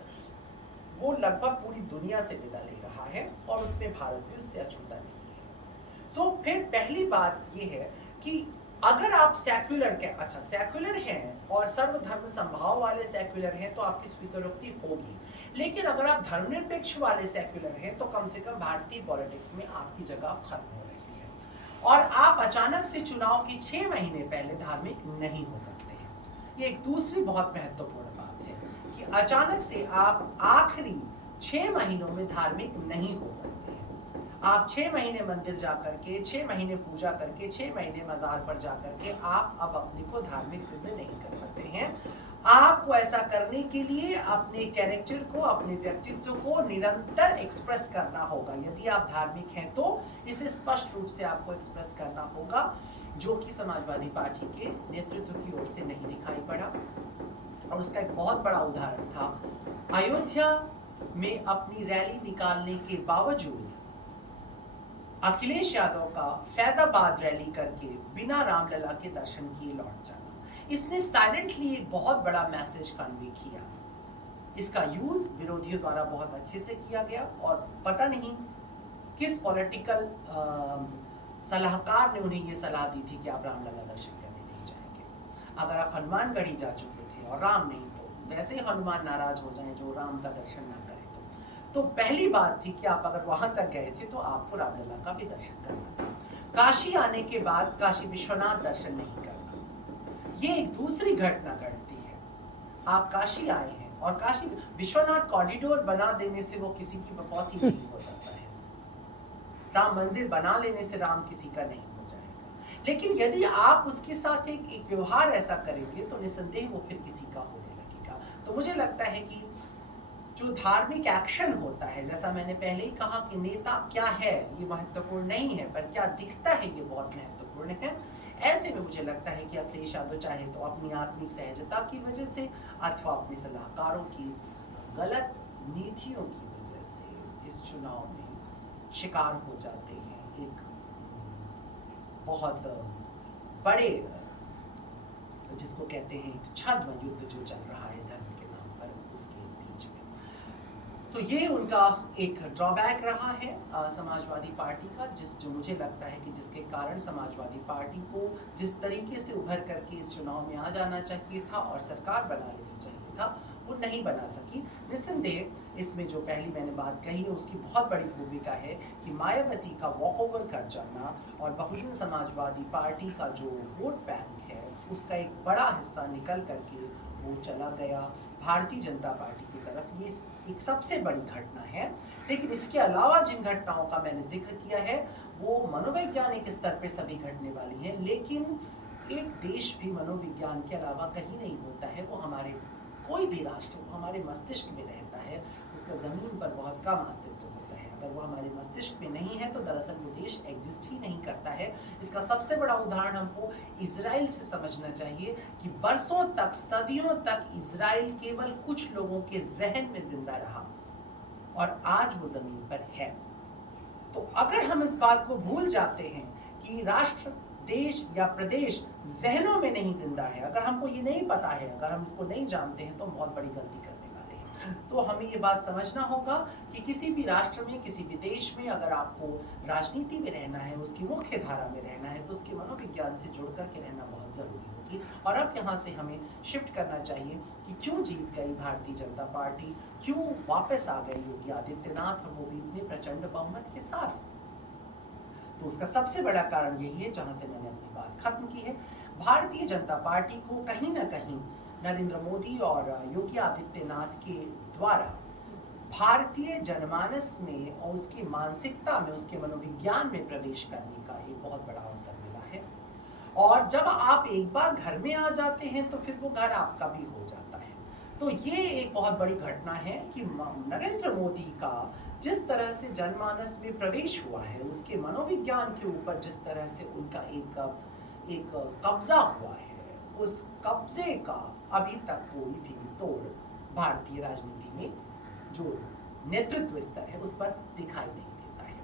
वो लगभग पूरी दुनिया से विदा ले रहा है और उसमें भारत भी उससे अछूता नहीं है। सो फिर पहली बात ये है कि अगर आप सेक्युलर हैं और सर्वधर्म संभाव वाले सेक्युलर हैं तो आपकी स्वीकारोक्ति होगी, लेकिन अगर आप धर्मनिरपेक्ष वाले सेक्युलर हैं तो कम से कम भारतीय पॉलिटिक्स में आपकी जगह खत्म हो रही है। और आप अचानक से चुनाव के 6 महीने पहले धार्मिक नहीं हो सकते हैं। ये एक दूसरी बहुत महत्वपूर्ण बात है कि अचानक से आप आखिरी 6 महीनों में धार्मिक नहीं हो सकते हैं। आप 6 महीने मंदिर जाकर के, 6 महीने पूजा करके, 6 महीने मजार पर जाकर के आप अब अपने को धार्मिक सिद्ध नहीं कर सकते हैं। आपको ऐसा करने के लिए अपने कैरेक्टर को, अपने व्यक्तित्व को निरंतर एक्सप्रेस करना होगा। यदि आप धार्मिक हैं तो इसे स्पष्ट रूप से आपको एक्सप्रेस करना होगा, जो कि समाजवादी पार्टी के नेतृत्व की ओर से नहीं दिखाई पड़ा। और उसका एक बहुत बड़ा उदाहरण था अयोध्या में अपनी रैली निकालने के बावजूद अखिलेश यादव का फैजाबाद रैली करके बिना रामलला के दर्शन किए लौट जाना। इसने साइलेंटली एक बहुत बड़ा मैसेज कन्वे किया। इसका यूज विरोधियों द्वारा बहुत अच्छे से किया गया और पता नहीं किस पॉलिटिकल सलाहकार ने उन्हें यह सलाह दी थी कि आप रामलला दर्शन करने नहीं जाएंगे। अगर आप हनुमानगढ़ी जा चुके थे और राम नहीं, तो वैसे ही हनुमान नाराज हो जाएं जो राम का दर्शन ना करें। तो पहली बात थी कि आप अगर वहां तक गए थे तो आपको रामलला का भी दर्शन करना था। काशी आने के बाद काशी विश्वनाथ दर्शन नहीं करना। ये एक दूसरी घटना घटती है। आप काशी आए हैं और काशी विश्वनाथ कॉरिडोर बना देने से वो किसी की बपौती नहीं हो जाता है। राम मंदिर बना लेने से राम किसी का नहीं हो जाएगा। लेकिन यदि आप उसके साथ एक व्यवहार ऐसा करेंगे तो निसंदेह वो फिर किसी का होने लगेगा। तो मुझे लगता है कि जो धार्मिक एक्शन होता है, जैसा मैंने पहले ही कहा कि नेता क्या है ये महत्वपूर्ण नहीं है, पर क्या दिखता है ये बहुत महत्वपूर्ण है। ऐसे में मुझे लगता है कि अखिलेश यादव चाहे तो अपनी आत्मिक सहजता की वजह से अथवा अपने सलाहकारों की गलत नीतियों की वजह से इस चुनाव में शिकार हो जाते हैं एक बहुत बड़े, जिसको कहते हैं एक छद्म युद्ध जो चल रहा है धर्म के नाम पर, उसके बीच में। तो ये उनका एक ड्रॉबैक रहा है समाजवादी पार्टी का, जो मुझे लगता है कि जिसके कारण समाजवादी पार्टी को जिस तरीके से उभर करके इस चुनाव में आ जाना चाहिए था और सरकार बना लेनी चाहिए था, वो नहीं बना सकी। निस्संदेह इसमें जो पहली मैंने बात कही है उसकी बहुत बड़ी भूमिका है कि मायावती का वॉकओवर कर जाना और बहुजन समाजवादी पार्टी का जो वोट बैंक है उसका एक बड़ा हिस्सा निकल करके वो चला गया भारतीय जनता पार्टी की तरफ। ये एक सबसे बड़ी घटना है। लेकिन इसके अलावा जिन घटनाओं का मैंने जिक्र किया है वो मनोवैज्ञानिक स्तर पर सभी घटने वाली हैं, लेकिन एक देश भी मनोविज्ञान के अलावा कहीं नहीं होता है। वो हमारे कोई भी राष्ट्र हमारे मस्तिष्क में रहता है, उसका ज़मीन पर बहुत कम अस्तित्व होता है। अगर वो हमारे मस्तिष्क में नहीं है तो दरअसल वो देश एग्जिस्ट ही नहीं करता है। इसका सबसे बड़ा उदाहरण हमको इजराइल से समझना चाहिए कि बरसों तक, सदियों तक इजराइल केवल कुछ लोगों के जहन में जिंदा रहा और आज वो ज़मीन पर है। तो अगर हम इस बात को भूल जाते हैं कि राष्ट्र, देश या प्रदेश जहनों में नहीं जिंदा है, अगर हमको ये नहीं पता है, अगर हम इसको नहीं जानते हैं तो हम बहुत बड़ी गलती करने वाले हैं। तो हमें ये बात समझना होगा कि किसी भी राष्ट्र में, किसी भी देश में अगर आपको राजनीति में रहना है, उसकी मुख्य धारा में रहना है, तो उसके मनोविज्ञान से जुड़ करके रहना बहुत जरूरी होगी। और अब यहाँ से हमें शिफ्ट करना चाहिए कि क्यों जीत गई भारतीय जनता पार्टी, क्यों वापस आ गए योगी आदित्यनाथ और वो भी इतने प्रचंड बहुमत के साथ। तो उसका सबसे बड़ा कारण यही है, जहां से मैंने अपनी बात खत्म की है, भारतीय जनता पार्टी को कहीं ना कहीं नरेंद्र मोदी और योगी आदित्यनाथ के द्वारा भारतीय जनमानस में और उसकी मानसिकता में, उसके मनोविज्ञान में प्रवेश करने का एक बहुत बड़ा अवसर मिला है। और जब आप एक बार घर में आ जाते हैं तो फिर वो घर आपका भी हो जाता है। तो ये एक बहुत बड़ी घटना है कि नरेंद्र मोदी का जिस तरह से जनमानस में प्रवेश हुआ है, उसके मनोविज्ञान के ऊपर जिस तरह से उनका एक कब्जा हुआ है, उस कब्जे का अभी तक कोई भी तोड़ भारतीय राजनीति में जो नेतृत्व स्तर है उस पर दिखाई नहीं देता है।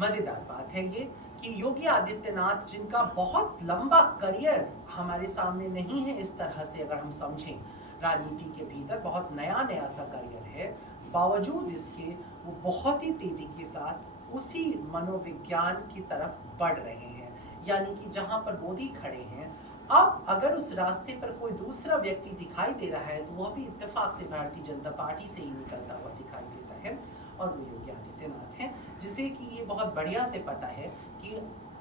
मजेदार बात है ये कि योगी आदित्यनाथ, जिनका बहुत लंबा करियर हमारे सामने नहीं है इस तरह से अगर हम समझें, राजनीति के भीतर बहुत नया सा करियर है, बावजूद इसके वो बहुत ही तेजी के साथ उसी मनोविज्ञान की तरफ बढ़ रहे हैं। यानी कि जहां पर मोदी खड़े हैं, अब अगर उस रास्ते पर कोई दूसरा व्यक्ति दिखाई दे रहा है तो वह भी इत्तेफाक से भारतीय जनता पार्टी से ही निकलता हुआ दिखाई देता है, और वो योगी आदित्यनाथ हैं, जिसे कि ये बहुत बढ़िया से पता है कि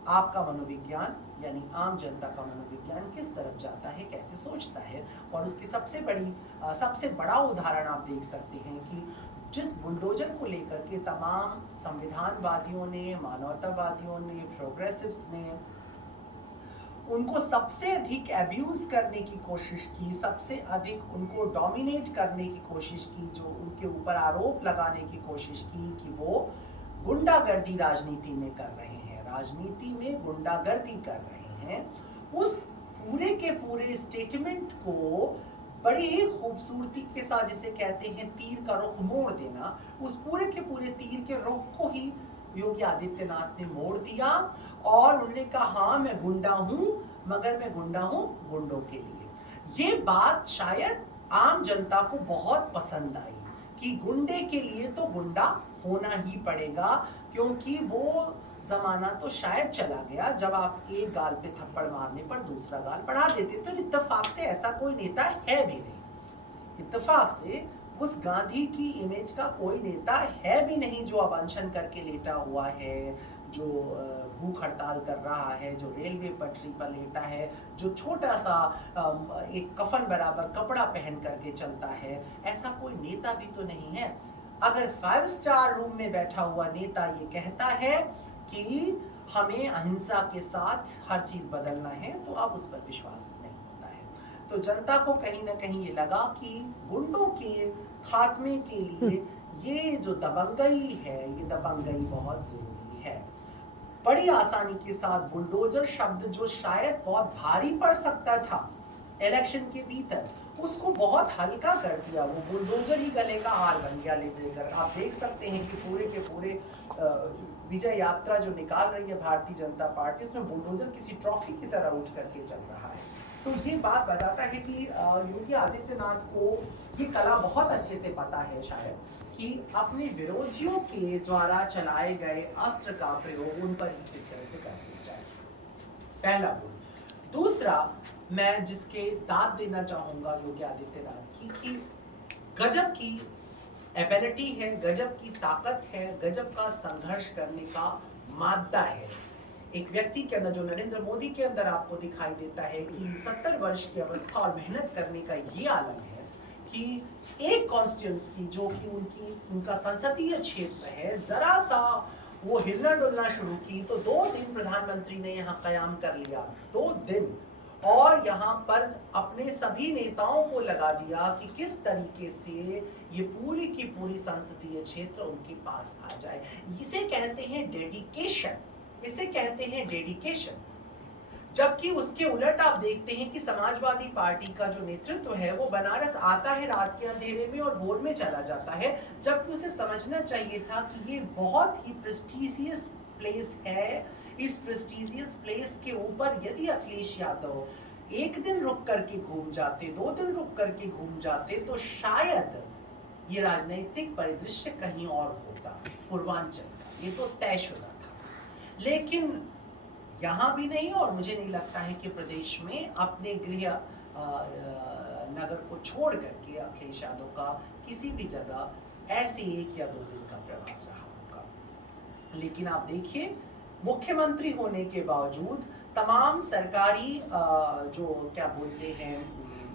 आपका मनोविज्ञान यानी आम जनता का मनोविज्ञान किस तरफ जाता है, कैसे सोचता है। और उसकी सबसे बड़ा उदाहरण आप देख सकते हैं कि जिस बुलडोजर को लेकर के तमाम संविधानवादियों ने, मानवतावादियों ने, प्रोग्रेसिव्स ने उनको सबसे अधिक अब्यूज करने की कोशिश की, सबसे अधिक उनको डोमिनेट करने की कोशिश की, जो उनके ऊपर आरोप लगाने की कोशिश की कि वो गुंडागर्दी राजनीति में कर रहे हैं, राजनीति में गुंडागर्दी कर रहे हैं, उस पूरे के पूरे स्टेटमेंट को बड़ी ही खूबसूरती के साथ, जिसे कहते हैं तीर का रुख मोड़ देना, उस पूरे के पूरे तीर के रुख को ही योगी आदित्यनाथ ने मोड़ दिया और उन्होंने कहा हाँ मैं गुंडा हूं, मगर मैं गुंडा हूं गुंडों के लिए। ये बात शायद आम जनता को बहुत पसंद आई कि गुंडे के लिए तो गुंडा होना ही पड़ेगा, क्योंकि वो जमाना तो शायद चला गया जब आप एक गाल पे थप्पड़ मारने पर दूसरा गाल बढ़ा देते। तो इत्तेफाक से ऐसा कोई नेता है भी नहीं, इत्तेफाक से उस गांधी की इमेज का कोई नेता है भी नहीं जो अब अनशन करके लेटा हुआ है, जो भूख हड़ताल कर रहा है, जो रेलवे पटरी पर लेटा है, जो छोटा सा एक कफन बराबर कपड़ा पहन करके चलता है, ऐसा कोई नेता भी तो नहीं है। अगर 5 स्टार रूम में बैठा हुआ नेता ये कहता है कि हमें अहिंसा के साथ हर चीज बदलना है, तो अब उस पर विश्वास नहीं होता है। तो जनता को कहीं ना कहीं ये लगा कि गुंडों के खात्मे के लिए ये जो दबंगई है, ये दबंगई बहुत जरूरी है। बड़ी आसानी के साथ बुलडोजर शब्द जो शायद बहुत भारी पड़ सकता था इलेक्शन के भीतर, उसको बहुत हल्का कर दिया। वो बुलडोजर ही गले का हार बन गया लेकर। आप देख सकते हैं कि पूरे के पूरे विजय यात्रा जो निकाल रही है भारतीय जनता पार्टी, इसमें बुलडोजर किसी ट्रॉफी की तरह उठ करके चल रहा है। तो ये बात बताता है कि योगी आदित्यनाथ को ये कला बहुत अच्छे से पता है शायद, कि अपने विरोधियों के द्वारा चलाए गए अस्त्र का प्रयोग उन पर किस तरह से कर दिया जाए। पहला गुण। दूसरा, मैं जिसके दाद देना चाहूंगा योगी आदित्यनाथ की, कि गजब की एबिलिटी है, गजब की ताकत है, गजब का संघर्ष करने का मादा है एक व्यक्ति के अंदर, जो नरेंद्र मोदी के अंदर आपको दिखाई देता है कि 70 वर्ष की अवस्था और मेहनत करने का ये आलम है कि एक कॉन्स्टिट्यूंसी जो कि उनका संसदीय क्षेत्र है, जरा सा वो हिलना डुलना शुरू की तो 2 दिन प्रधानमंत्री ने यहाँ कयाम कर लिया, 2 दिन, और यहाँ पर अपने सभी नेताओं को लगा दिया कि किस तरीके से ये पूरी की पूरी संसदीय क्षेत्र उनके पास आ जाए। इसे कहते हैं डेडिकेशन, इसे कहते हैं डेडिकेशन। जबकि उसके उलट आप देखते हैं कि समाजवादी पार्टी का जो नेतृत्व है वो बनारस आता है रात के अंधेरे में और भोर में चला जाता है, जबकि उसे समझना चाहिए था कि ये बहुत ही प्रेस्टीजियस प्लेस है। इस प्रेस्टीजियस प्लेस के ऊपर यदि अखिलेश यादव एक दिन रुक करके घूम जाते, 2 दिन रुक करके घूम जाते, तो शायद ये राजनीतिक परिदृश्य कहीं और होता, पूर्वांचल का, ये तो तयशुदा था। लेकिन यहाँ भी नहीं, और मुझे नहीं लगता है कि प्रदेश में अपने गृह नगर को छोड़ करके अखिलेश यादव का किसी भी जगह ऐसे 1 या 2 दिन का प्रवास रहा होगा। लेकिन आप देखिए, मुख्यमंत्री होने के बावजूद तमाम सरकारी जो क्या बोलते हैं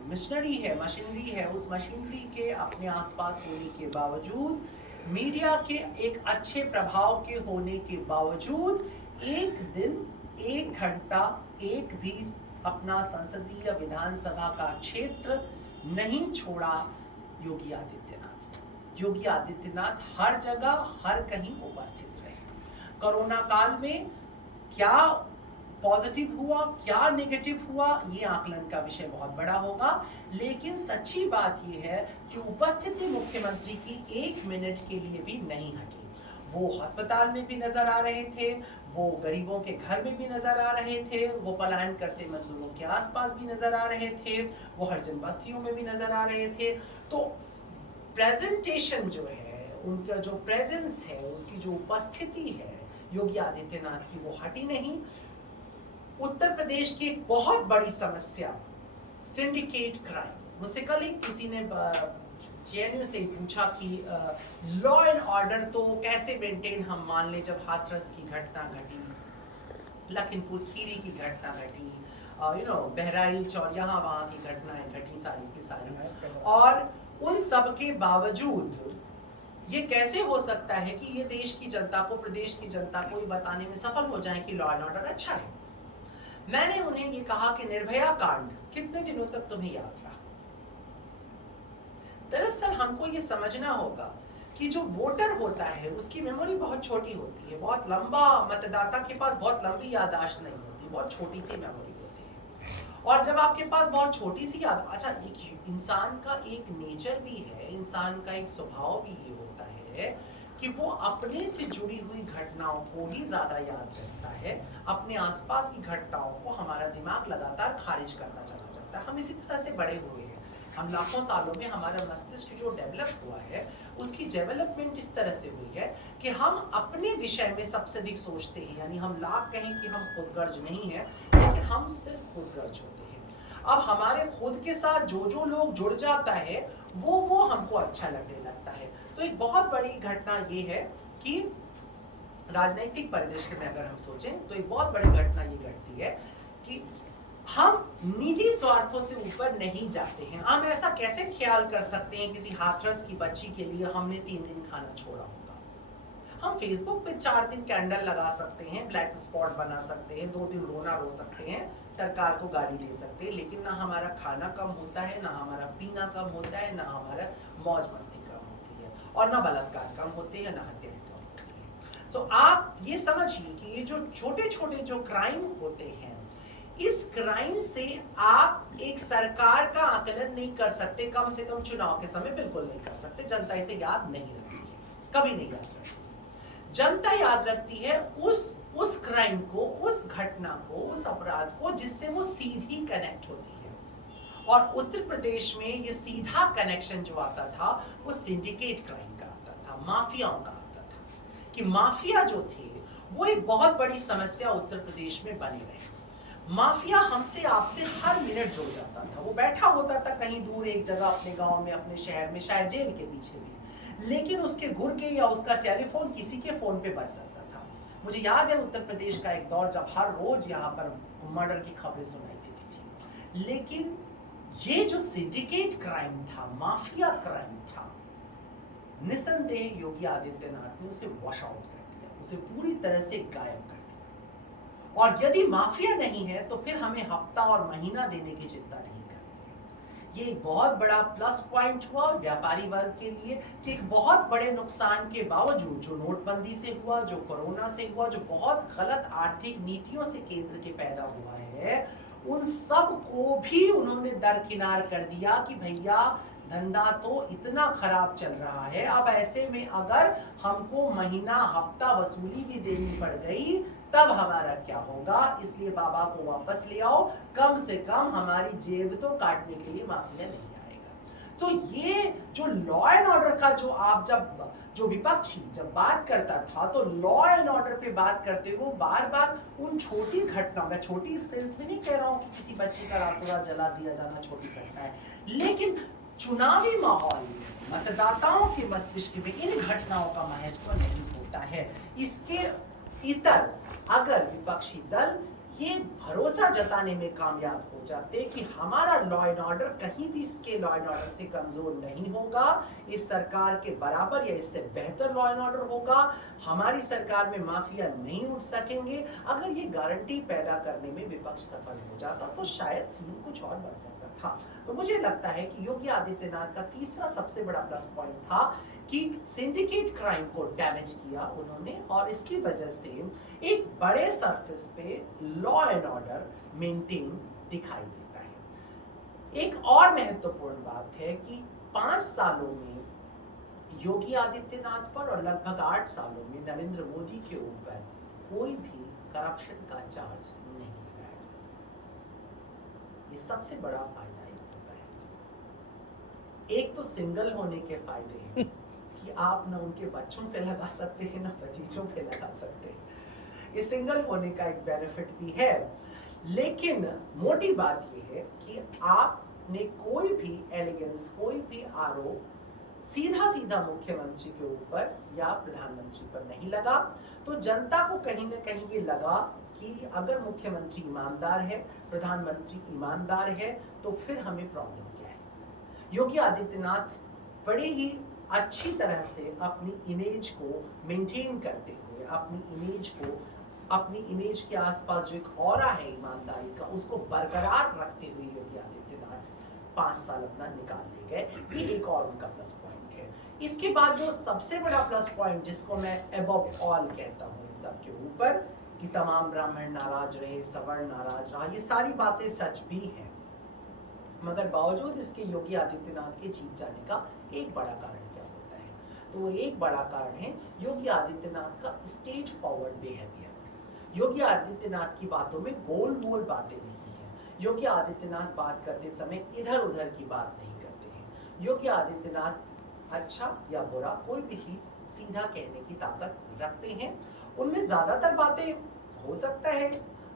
मिशनरी है, मशीनरी है, उस मशीनरी के अपने आसपास होने के बावजूद, मीडिया के एक अच्छे प्रभाव के होने के बावजूद, एक दिन 1 घंटा एक भी अपना संसदीय विधानसभा का क्षेत्र नहीं छोड़ा योगी आदित्यनाथ। योगी आदित्यनाथ हर जगह हर कहीं उपस्थित रहे। कोरोना काल में क्या पॉजिटिव हुआ, क्या नेगेटिव हुआ, ये आकलन का विषय बहुत बड़ा होगा, लेकिन सच्ची बात ये है कि उपस्थिति मुख्यमंत्री की 1 मिनट के लिए भी नहीं हटी। वो अस्पताल में भी नजर आ रहे थे, वो गरीबों के घर में भी नजर आ रहे थे, वो पलायन करते मजदूरों के आसपास भी नजर आ रहे थे, वो हरजन बस्तियों में भी नजर आ रहे थे। तो प्रेजेंटेशन जो है, उनका जो प्रेजेंस है, उसकी जो उपस्थिति है योगी आदित्यनाथ की, वो हटी नहीं। उत्तर प्रदेश की एक बहुत बड़ी समस्या सिंडिकेट क्राइम। मुझसे कल ही किसी ने जेएनयू से पूछा कि लॉ एंड ऑर्डर तो कैसे मेंटेन हम मान ले जब हाथरस की घटना घटी, लखीमपुर खीरी की घटना घटी, बहराइच और यहाँ वहाँ की घटनाएं घटी सारी की सारी, और उन सब के बावजूद ये कैसे हो सकता है कि ये देश की जनता को, प्रदेश की जनता को ये बताने में सफल हो जाए कि लॉ एंड ऑर्डर अच्छा है। मैंने उन्हें ये कहा कि निर्भया कांड कितने दिनों तक तुम्हें याद रहा? दरअसल हमको ये समझना होगा कि जो वोटर होता है उसकी मेमोरी बहुत छोटी होती है, बहुत लंबा, मतदाता के पास बहुत लंबी याददाश्त नहीं होती, बहुत छोटी सी मेमोरी होती है। और जब आपके पास बहुत छोटी सी याद, अच्छा, एक इंसान का एक नेचर भी है, इंसान का एक स्वभाव भी ये होता है कि वो अपने से जुड़ी हुई घटनाओं को ही ज्यादा याद रखता है, अपने आसपास की घटनाओं को हमारा दिमाग लगातार खारिज करता चला जाता है। हम इसी तरह से बड़े हुए हैं, हम लाखों सालों में हमारा मस्तिष्क जो डेवलप हुआ है उसकी डेवलपमेंट इस तरह से हुई है कि हम अपने विषय में सबसे अधिक सोचते हैं। यानी हम लाख कहें कि हम खुदगर्ज नहीं है, लेकिन हम सिर्फ खुदगर्ज होते हैं। अब हमारे खुद के साथ जो लोग जुड़ जाता है वो हमको अच्छा लगने लगता है। तो एक बहुत बड़ी घटना ये है कि राजनीतिक परिदृश्य में अगर हम सोचें तो एक बहुत बड़ी घटना ये घटती है कि हम निजी स्वार्थों से ऊपर नहीं जाते हैं। हम ऐसा कैसे ख्याल कर सकते हैं किसी हाथरस की बच्ची के लिए हमने 3 दिन खाना छोड़ा होगा? हम फेसबुक पे 4 दिन कैंडल लगा सकते हैं, ब्लैक स्पॉट बना सकते हैं, 2 दिन रोना रो सकते हैं, सरकार को गाली दे सकते हैं, लेकिन ना हमारा खाना कम होता है, ना हमारा पीना कम होता है, ना हमारा मौज मस्ती कम होती है, और ना बलात्कार कम होते हैं, ना हत्याएं कम होती हैं। तो आप ये समझिए कि ये जो छोटे छोटे जो क्राइम होते हैं, इस क्राइम से आप एक सरकार का आकलन नहीं कर सकते, कम से कम चुनाव के समय बिल्कुल नहीं कर सकते। जनता इसे याद नहीं रखती है, कभी नहीं याद रखती। जनता याद रखती है उस क्राइम को, उस घटना को, उस अपराध को जिससे वो सीधी कनेक्ट होती है। और उत्तर प्रदेश में ये सीधा कनेक्शन जो आता था वो सिंडिकेट क्राइम का आता था, माफियाओं का आता था। कि माफिया जो थे वो एक बहुत बड़ी समस्या उत्तर प्रदेश में बने रहे। माफिया हमसे आपसे हर मिनट जुड़ जाता था। वो बैठा होता था कहीं दूर एक जगह, अपने गांव में, अपने शहर में, शायद जेल के पीछे भी, लेकिन उसके गुर्गे या उसका टेलीफोन किसी के फोन पे बज सकता था। मुझे याद है उत्तर प्रदेश का एक दौर जब हर रोज यहाँ पर मर्डर की खबरें सुनाई देती थी। लेकिन ये जो सिंडिकेट क्राइम था, माफिया क्राइम था, निसंदेह योगी आदित्यनाथ ने उसे वॉश आउट कर दिया, उसे पूरी तरह से गायब कर दिया। और यदि माफिया नहीं है तो फिर हमें हफ्ता और महीना देने की चिंता नहीं करनी है। ये एक बहुत बड़ा प्लस पॉइंट हुआ व्यापारी वर्ग के लिए कि एक बहुत बड़े नुकसान के बावजूद, जो नोटबंदी से हुआ, जो कोरोना से हुआ, जो बहुत गलत आर्थिक नीतियों से केंद्र के पैदा हुआ है, उन सब को भी उन्होंने दरकिनार कर दिया कि भैया धंधा तो इतना खराब चल रहा है, अब ऐसे में अगर हमको महीना हफ्ता वसूली भी देनी पड़ गई तब हमारा क्या होगा, इसलिए बाबा को वापस ले आओ, कम से कम हमारी जेब तो काटने के लिए माफिया नहीं आएगा। तो ये जो लॉ एंड ऑर्डर का जो विपक्षी जब बात करता था तो लॉ एंड ऑर्डर पे बात करते हुए बार बार उन छोटी घटनाओं, मैं छोटी सेंस में नहीं कह रहा हूं कि किसी बच्चे का रातों रात जला दिया जाना छोटी घटना है, लेकिन चुनावी माहौल में मतदाताओं के मस्तिष्क में इन घटनाओं का महत्व नहीं होता है। इसके इतर अगर विपक्षी दल ये भरोसा जताने में कामयाब हो जाते कि हमारा लॉ एंड ऑर्डर कहीं भी इसके लॉ एंड ऑर्डर से कमजोर नहीं होगा, इस सरकार के बराबर या इससे बेहतर लॉ एंड ऑर्डर होगा, हमारी सरकार में माफिया नहीं उठ सकेंगे, अगर ये गारंटी पैदा करने में विपक्ष सफल हो जाता तो शायद सीन कुछ और बन सकता था। तो मुझे लगता है कि योगी आदित्यनाथ का तीसरा सबसे बड़ा प्लस पॉइंट था कि सिंडिकेट क्राइम को डैमेज किया उन्होंने, और इसकी वजह से एक बड़े सरफेस पे लॉ एंड ऑर्डर मेंटेन दिखाई देता है। एक और महत्वपूर्ण बात है कि 5 सालों में योगी आदित्यनाथ पर और लगभग 8 सालों में नरेंद्र मोदी के ऊपर कोई भी करप्शन का चार्ज नहीं लगाया जा सकता। ये सबसे बड़ा फायदा होता है। एक तो सिंगल होने के फायदे हैं कि आप ना उनके बच्चों पे लगा सकते हैं ना भतीजों पे लगा सकते हैं, ये सिंगल होने का एक बेनिफिट भी है। लेकिन मोटी बात ये है कि आपने कोई भी एलिगेंस, कोई भी आरोप सीधा सीधा मुख्यमंत्री के ऊपर या प्रधानमंत्री पर नहीं लगा, तो जनता को कहीं ना कहीं ये लगा कि अगर मुख्यमंत्री ईमानदार है, प्रधानमंत्री ईमानदार है, तो फिर हमें प्रॉब्लम क्या है। योगी आदित्यनाथ बड़े ही अच्छी तरह से अपनी इमेज को मेंटेन करते हुए, अपनी इमेज के आसपास जो एक ऑरा है ईमानदारी का, उसको बरकरार रखते हुए योगी आदित्यनाथ 5 साल अपना निकाल ले गए। ये एक और उनका प्लस पॉइंट है। इसके बाद जो सबसे बड़ा प्लस पॉइंट, जिसको मैं अबव ऑल कहता हूँ इन सब के ऊपर, कि तमाम ब्राह्मण नाराज रहे, सवर्ण नाराज रहा, ये सारी बातें सच भी हैं, मगर बावजूद इसके योगी आदित्यनाथ के जीत जाने का एक बड़ा कारण क्या होता है, तो एक बड़ा कारण है योगी आदित्यनाथ का straight forward behaviour. Yogi Adityanath की बातों में गोल मोल बातें नहीं है। योगी आदित्यनाथ बात करते समय इधर उधर की बात नहीं करते हैं। योगी आदित्यनाथ अच्छा या बुरा कोई भी चीज सीधा कहने की ताकत रखते हैं। उनमें ज्यादातर बातें हो सकता है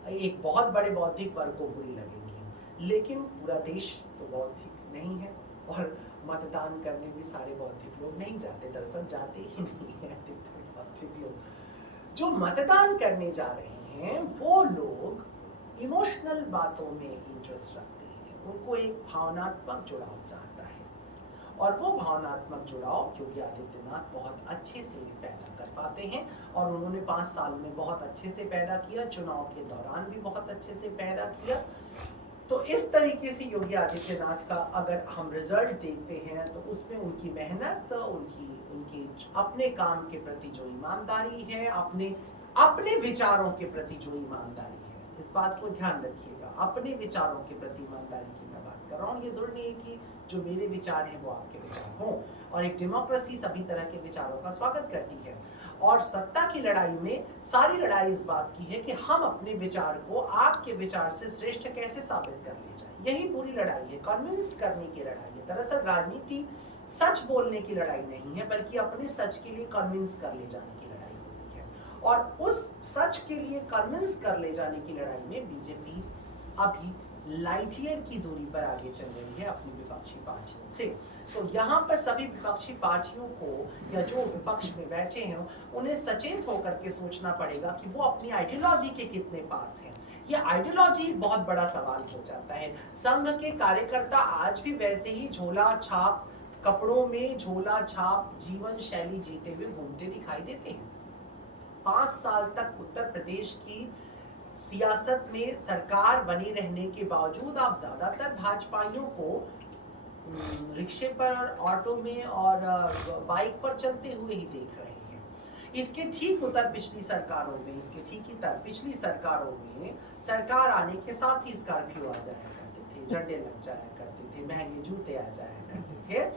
एक बहुत बड़े बौद्धिक वर्ग को बुरी लगेंगी, लेकिन पूरा देश तो बौद्धिक नहीं है और मतदान करने भी सारे बौद्धिक लोग नहीं जाते, दरअसल जाते ही नहीं है अधिकतर बौद्धिक लोग। जो मतदान करने जा रहे हैं वो लोग इमोशनल बातों में इंटरेस्ट रखते हैं, उनको एक भावनात्मक जुड़ाव चाहता है, और वो भावनात्मक जुड़ाव योगी आदित्यनाथ बहुत अच्छे से पैदा कर पाते हैं, और उन्होंने 5 साल में बहुत अच्छे से पैदा किया, चुनाव के दौरान भी बहुत अच्छे से पैदा किया। तो इस तरीके से योगी आदित्यनाथ का अगर हम रिजल्ट देखते हैं तो उसमें उनकी मेहनत, उनकी अपने काम के प्रति जो ईमानदारी है, अपने विचारों के प्रति जो ईमानदारी है, इस बात को ध्यान रखिएगा, अपने विचारों के प्रति ईमानदारी की मैं बात कर रहा हूँ। ये जरूरी नहीं है कि जो मेरे विचार हैं वो आपके विचार हों, और एक डेमोक्रेसी सभी तरह के विचारों का स्वागत करती है। और सत्ता की लड़ाई में सारी लड़ाई इस बात की है कि हम अपने विचार को आपके विचार से श्रेष्ठ कैसे साबित कर ले जाए। यही पूरी लड़ाई है, कन्विंस करने की लड़ाई है। दरअसल राजनीति सच बोलने की लड़ाई नहीं है, बल्कि अपने सच के लिए कन्विंस कर ले जाने की लड़ाई होती है। और उस सच के लिए कन्विंस कर ले जाने की लड़ाई में बीजेपी अभी लाइट ईयर की दूरी पर आगे चल रही है अपनी विपक्षी पार्टियों से। तो यहाँ पर सभी विपक्षी पार्टियों को, या जो विपक्ष में बैठे हैं, उन्हें सचेत होकर के सोचना पड़ेगा कि वो अपनी आइडियोलॉजी के कितने पास हैं। ये आइडियोलॉजी बहुत बड़ा सवाल हो जाता है। संघ के कार्यकर्ता आज भी वैसे ही झोला छाप कपड़ों में, झोला छाप जीवन शैली जीते हुए घूमते दिखाई देते हैं। 5 साल तक उत्तर प्रदेश की सियासत में सरकार बनी रहने के बावजूद आप ज्यादातर भाजपाइयों को रिक्शे पर और ऑटो में और बाइक पर चलते हुए ही देख रहे हैं। इसके ठीक उत्तर पिछली सरकारों में, इसके ठीक इतर पिछली सरकारों में सरकार आने के साथ ही स्कॉर्पियो आ जाया करते थे, झंडे लग जाया करते थे, महंगे जूते आ जाया करते थे,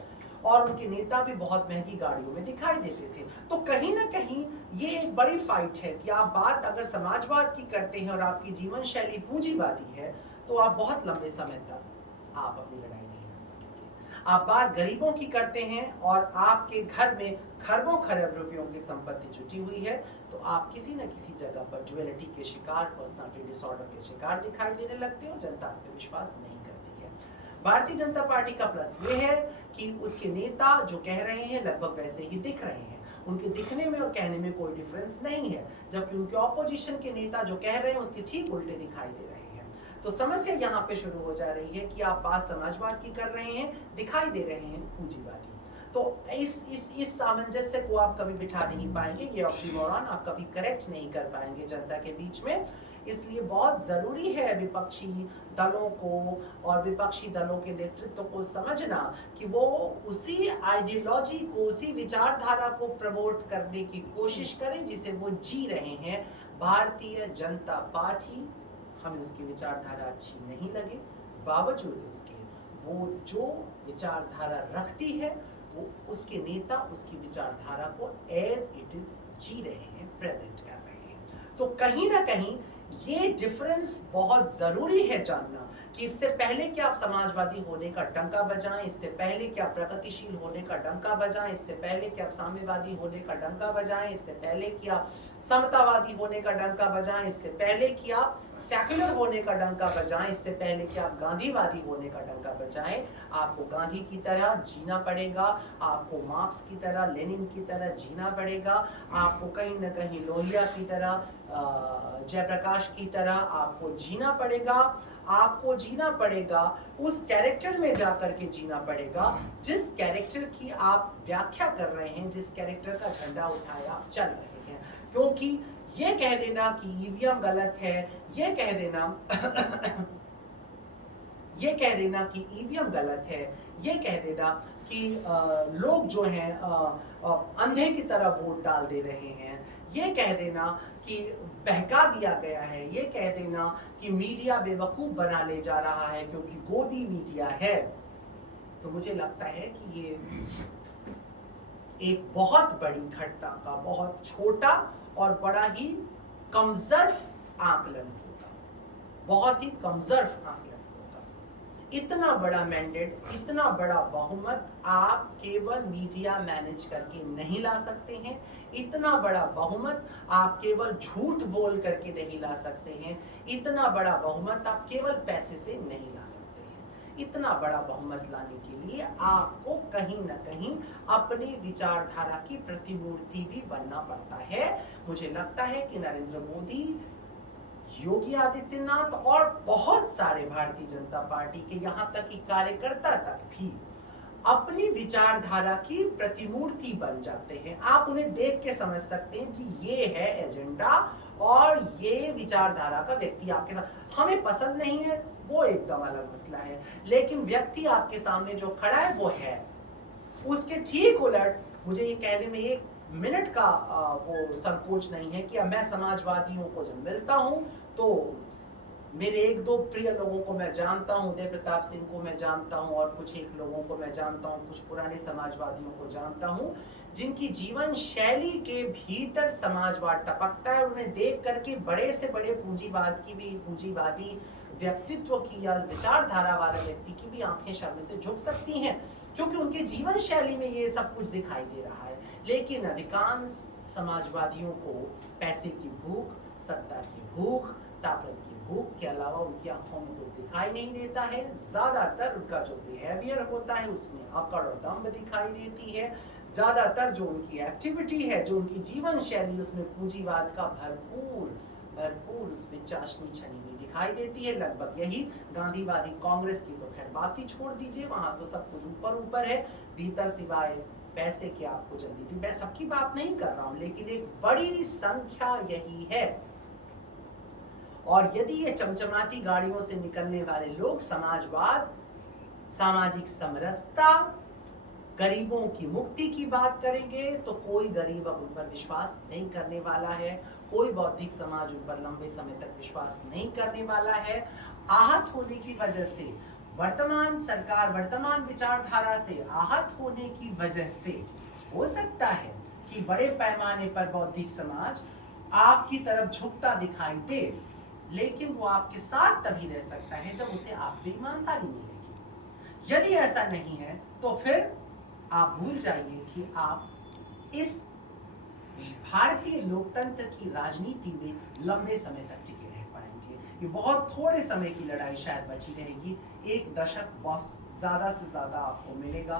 और उनके नेता भी बहुत महंगी गाड़ियों में दिखाई देते थे। तो कहीं ना कहीं ये एक बड़ी फाइट है कि आप बात अगर समाजवाद की करते हैं और आपकी जीवन शैली पूंजीवादी है, तो आप बहुत लंबे समय तक आप अपनी लड़ाई नहीं लड़ सकेंगे। आप बात गरीबों की करते हैं और आपके घर में खरबों खरब रुपयों की संपत्ति जुटी हुई है, तो आप किसी न किसी जगह पर ड्युअलिटी के शिकार, पर्सनालिटी डिसऑर्डर के शिकार दिखाई देने लगते हो। जनता आप पे विश्वास नहीं करती है। भारतीय जनता पार्टी का प्लस ये है कि उसके नेता जो कह रहे हैं लगभग वैसे ही दिख रहे हैं। उनके दिखने में और कहने में कोई डिफरेंस नहीं है, जबकि उनके ऑपोजिशन के नेता जो कह रहे हैं उसके ठीक उल्टे दिखाई दे रहे हैं। तो समस्या यहाँ पे शुरू हो जा रही है कि आप बात समाजवाद की कर रहे हैं, दिखाई दे रहे हैं पूंजीवादी। तो इस सामंजस्य को आप कभी बिठा नहीं पाएंगे, ये ऑक्सीमोरॉन आप कभी करेक्ट नहीं कर पाएंगे जनता के बीच में। इसलिए बहुत जरूरी है विपक्षी दलों को और विपक्षी दलों के नेतृत्व को समझना कि वो उसी आइडियोलॉजी को, उसी विचारधारा को प्रमोट करने की कोशिश करें जिसे वो जी रहे हैं। भारतीय जनता पार्टी, हमें उसकी विचारधारा अच्छी नहीं लगे, बावजूद उसके वो जो विचारधारा रखती है, वो उसके नेता उसकी विचारधारा को एज इट इज जी रहे हैं, प्रेजेंट कर रहे हैं। तो कहीं ना कहीं ये डिफरेंस बहुत जरूरी है जानना कि इससे पहले कि आप समाजवादी होने का डंका बजाएं, इससे पहले कि आप प्रगतिशील होने का डंका बजाएं, इससे पहले कि आप साम्यवादी होने का डंका बजाएं, इससे पहले कि आप समतावादी होने का डंका बजाएं, इससे पहले कि आप सेक्युलर होने का डंका बजाएं, इससे पहले कि आप गांधीवादी होने का डंका बजाएं, आपको गांधी की तरह जीना पड़ेगा, आपको मार्क्स की तरह, लेनिन की तरह जीना पड़ेगा, आपको कहीं ना कहीं लोहिया की तरह, जयप्रकाश की तरह आपको जीना पड़ेगा। आपको जीना पड़ेगा, उस कैरेक्टर में जाकर के जीना पड़ेगा जिस कैरेक्टर की आप व्याख्या कर रहे हैं, जिस कैरेक्टर का झंडा उठाए आप चल रहे हैं। क्योंकि ये कह देना कि ईवीएम गलत है, ये कह देना कि ईवीएम गलत है, ये कह देना कि लोग जो हैं अंधे की तरह वोट डाल दे रहे हैं, ये कह देना कि बहका दिया गया है, ये कह देना कि मीडिया बेवकूफ बना ले जा रहा है क्योंकि गोदी मीडिया है, तो मुझे लगता है कि ये एक बहुत बड़ी घटना का बहुत छोटा और बड़ा ही कमजर्फ आकलन होगा, बहुत ही कमजर्फ आकलन होगा। इतना बड़ा मैंडेट, इतना बड़ा बहुमत आप केवल मीडिया मैनेज करके नहीं ला सकते हैं, इतना बड़ा बहुमत आप केवल झूठ बोल करके नहीं ला सकते हैं, इतना बड़ा बहुमत आप केवल पैसे से नहीं ला सकते हैं। इतना बड़ा बहुमत लाने के लिए आपको कहीं ना कहीं अपनी विचारधारा की प्रतिमूर्ति भी बनना पड़ता है। मुझे लगता है कि नरेंद्र मोदी, योगी आदित्यनाथ और बहुत सारे भारतीय जनता पार्टी के यहाँ तक कि कार्यकर्ता तक भी अपनी विचारधारा की प्रतिमूर्ति बन जाते हैं। आप उन्हें देख के समझ सकते हैं जी ये है एजेंडा और ये विचारधारा का व्यक्ति आपके साथ। हमें पसंद नहीं है वो एकदम अलग मसला है, लेकिन व्यक्ति आपके सामने जो खड़ा है वो है। उसके ठीक उलट मुझे ये कहने में एक मिनट का वो संकोच नहीं है कि अब मैं समाजवादियों को जब मिलता हूं तो मेरे एक दो प्रिय लोगों को मैं जानता हूँ, उदय प्रताप सिंह को मैं जानता हूँ और कुछ एक लोगों को मैं जानता हूँ, कुछ पुराने समाजवादियों को जानता हूँ, जिनकी जीवन शैली के भीतर समाजवाद टपकता है। उन्हें देख करके बड़े से बड़े पूंजीवादी व्यक्तित्व की या विचारधारा वाले व्यक्ति की भी आंखें शर्म से झुक सकती हैं, क्योंकि उनके जीवन शैली में ये सब कुछ दिखाई दे रहा है। लेकिन अधिकांश समाजवादियों को पैसे की भूख, सत्ता की भूख, ताकत की भूख के अलावा उनकी आंखों में कुछ दिखाई नहीं देता है। ज्यादातर उनका जो बिहेवियर होता है उसमें अकड़ और दम्भ दिखाई देती है। ज्यादातर जो उनकी एक्टिविटी है, जो उनकी जीवन शैली, उसमें पूंजीवाद का भरपूर उसमें चाशनी छनी हुई दिखाई देती है। लगभग यही गांधीवादी कांग्रेस की तो खैर बात ही छोड़ दीजिए, वहां तो सब कुछ ऊपर ऊपर है, भीतर सिवाय पैसे की आपको जल्दी थी। मैं सबकी बात नहीं कर रहा हूं, लेकिन एक बड़ी संख्या यही है। और यदि ये चमचमाती गाड़ियों से निकलने वाले लोग समाजवाद, सामाजिक समरसता, गरीबों की मुक्ति की बात करेंगे, तो कोई गरीब अब उन पर विश्वास नहीं करने वाला है, कोई बौद्धिक समाज उन पर लंबे समय तक विश्वास नहीं करने वाला है। आहत होने की वजह से, वर्तमान सरकार, वर्तमान विचारधारा से आहत होने की वजह से हो सकता है कि बड़े पैमाने पर बौद्धिक समाज आपकी तरफ झुकता दिखाई दे, लेकिन वो आपके साथ तभी रह सकता है जब उसे आप पे ईमानदारी मिलेगी। यदि ऐसा नहीं है तो फिर आप भूल जाइए कि आप इस भारतीय लोकतंत्र की राजनीति में लंबे समय तक टिके रह पाएंगे। ये बहुत थोड़े समय की लड़ाई शायद बची रहेगी। एक दशक बस ज्यादा से ज्यादा आपको मिलेगा।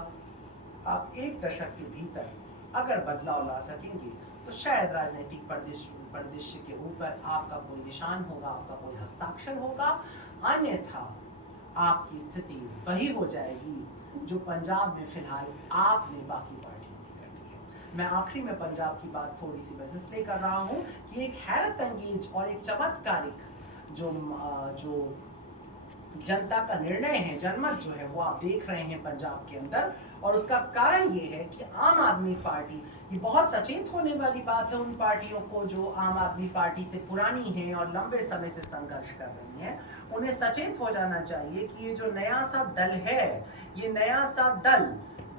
आप एक दशक के भीतर अगर बदलाव ला सकेंगे तो शायद राजनीतिक परिदृश्य के ऊपर आपका कोई निशान होगा, आपका कोई हस्ताक्षर होगा। अन्यथा आपकी स्थिति वही हो जाएगी जो पंजाब में फिलहाल आपने बाकी पार्टियों की कर दी है। मैं आखिरी में पंजाब की बात थोड़ी सी बस इसलिए कर रहा हूं कि एक हैरत अंगेज और एक चमत्कारिक जो जनता का निर्णय है, जनमत जो है, वो आप देख रहे हैं पंजाब के अंदर। और उसका कारण ये है कि आम आदमी पार्टी, ये बहुत सचेत होने वाली बात है उन पार्टियों को जो आम आदमी पार्टी से पुरानी हैं और लंबे समय से संघर्ष कर रही हैं, उन्हें सचेत हो जाना चाहिए कि ये जो नया सा दल है, ये नया सा दल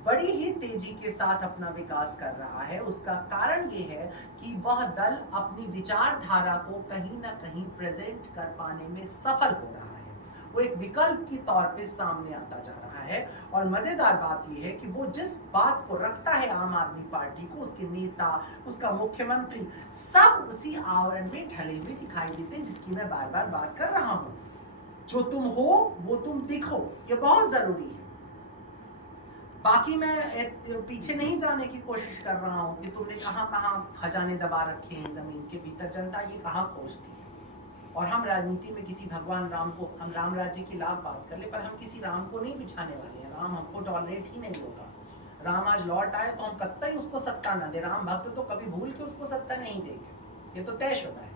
बड़ी ही तेजी के साथ अपना विकास कर रहा है। उसका कारण ये है कि वह दल अपनी विचारधारा को कहीं ना कहीं प्रेजेंट कर पाने में सफल हो रहा है। वो एक विकल्प के तौर पे सामने आता जा रहा है। और मजेदार बात यह है कि वो जिस बात को रखता है आम आदमी पार्टी को, उसके नेता, उसका मुख्यमंत्री, सब उसी आवरण में ढले हुए दिखाई देते हैं जिसकी मैं बार बार बात कर रहा हूं। जो तुम हो वो तुम दिखो, ये बहुत जरूरी है। बाकी मैं पीछे नहीं जाने की कोशिश कर रहा हूं कि तुमने कहां कहां खजाने दबा रखे हैं जमीन के भीतर, जनता ये कहां खोजती है। और हम राजनीति में किसी भगवान राम को, हम राम राज्य की लाभ बात कर ले, पर हम किसी राम को नहीं बिछाने वाले हैं। राम हमको टॉलरेट ही नहीं होगा। राम आज लौट आए तो हम कतई उसको सत्ता न दे। राम भक्त तो कभी भूल के उसको सत्ता नहीं देंगे, ये तो तयशुदा है।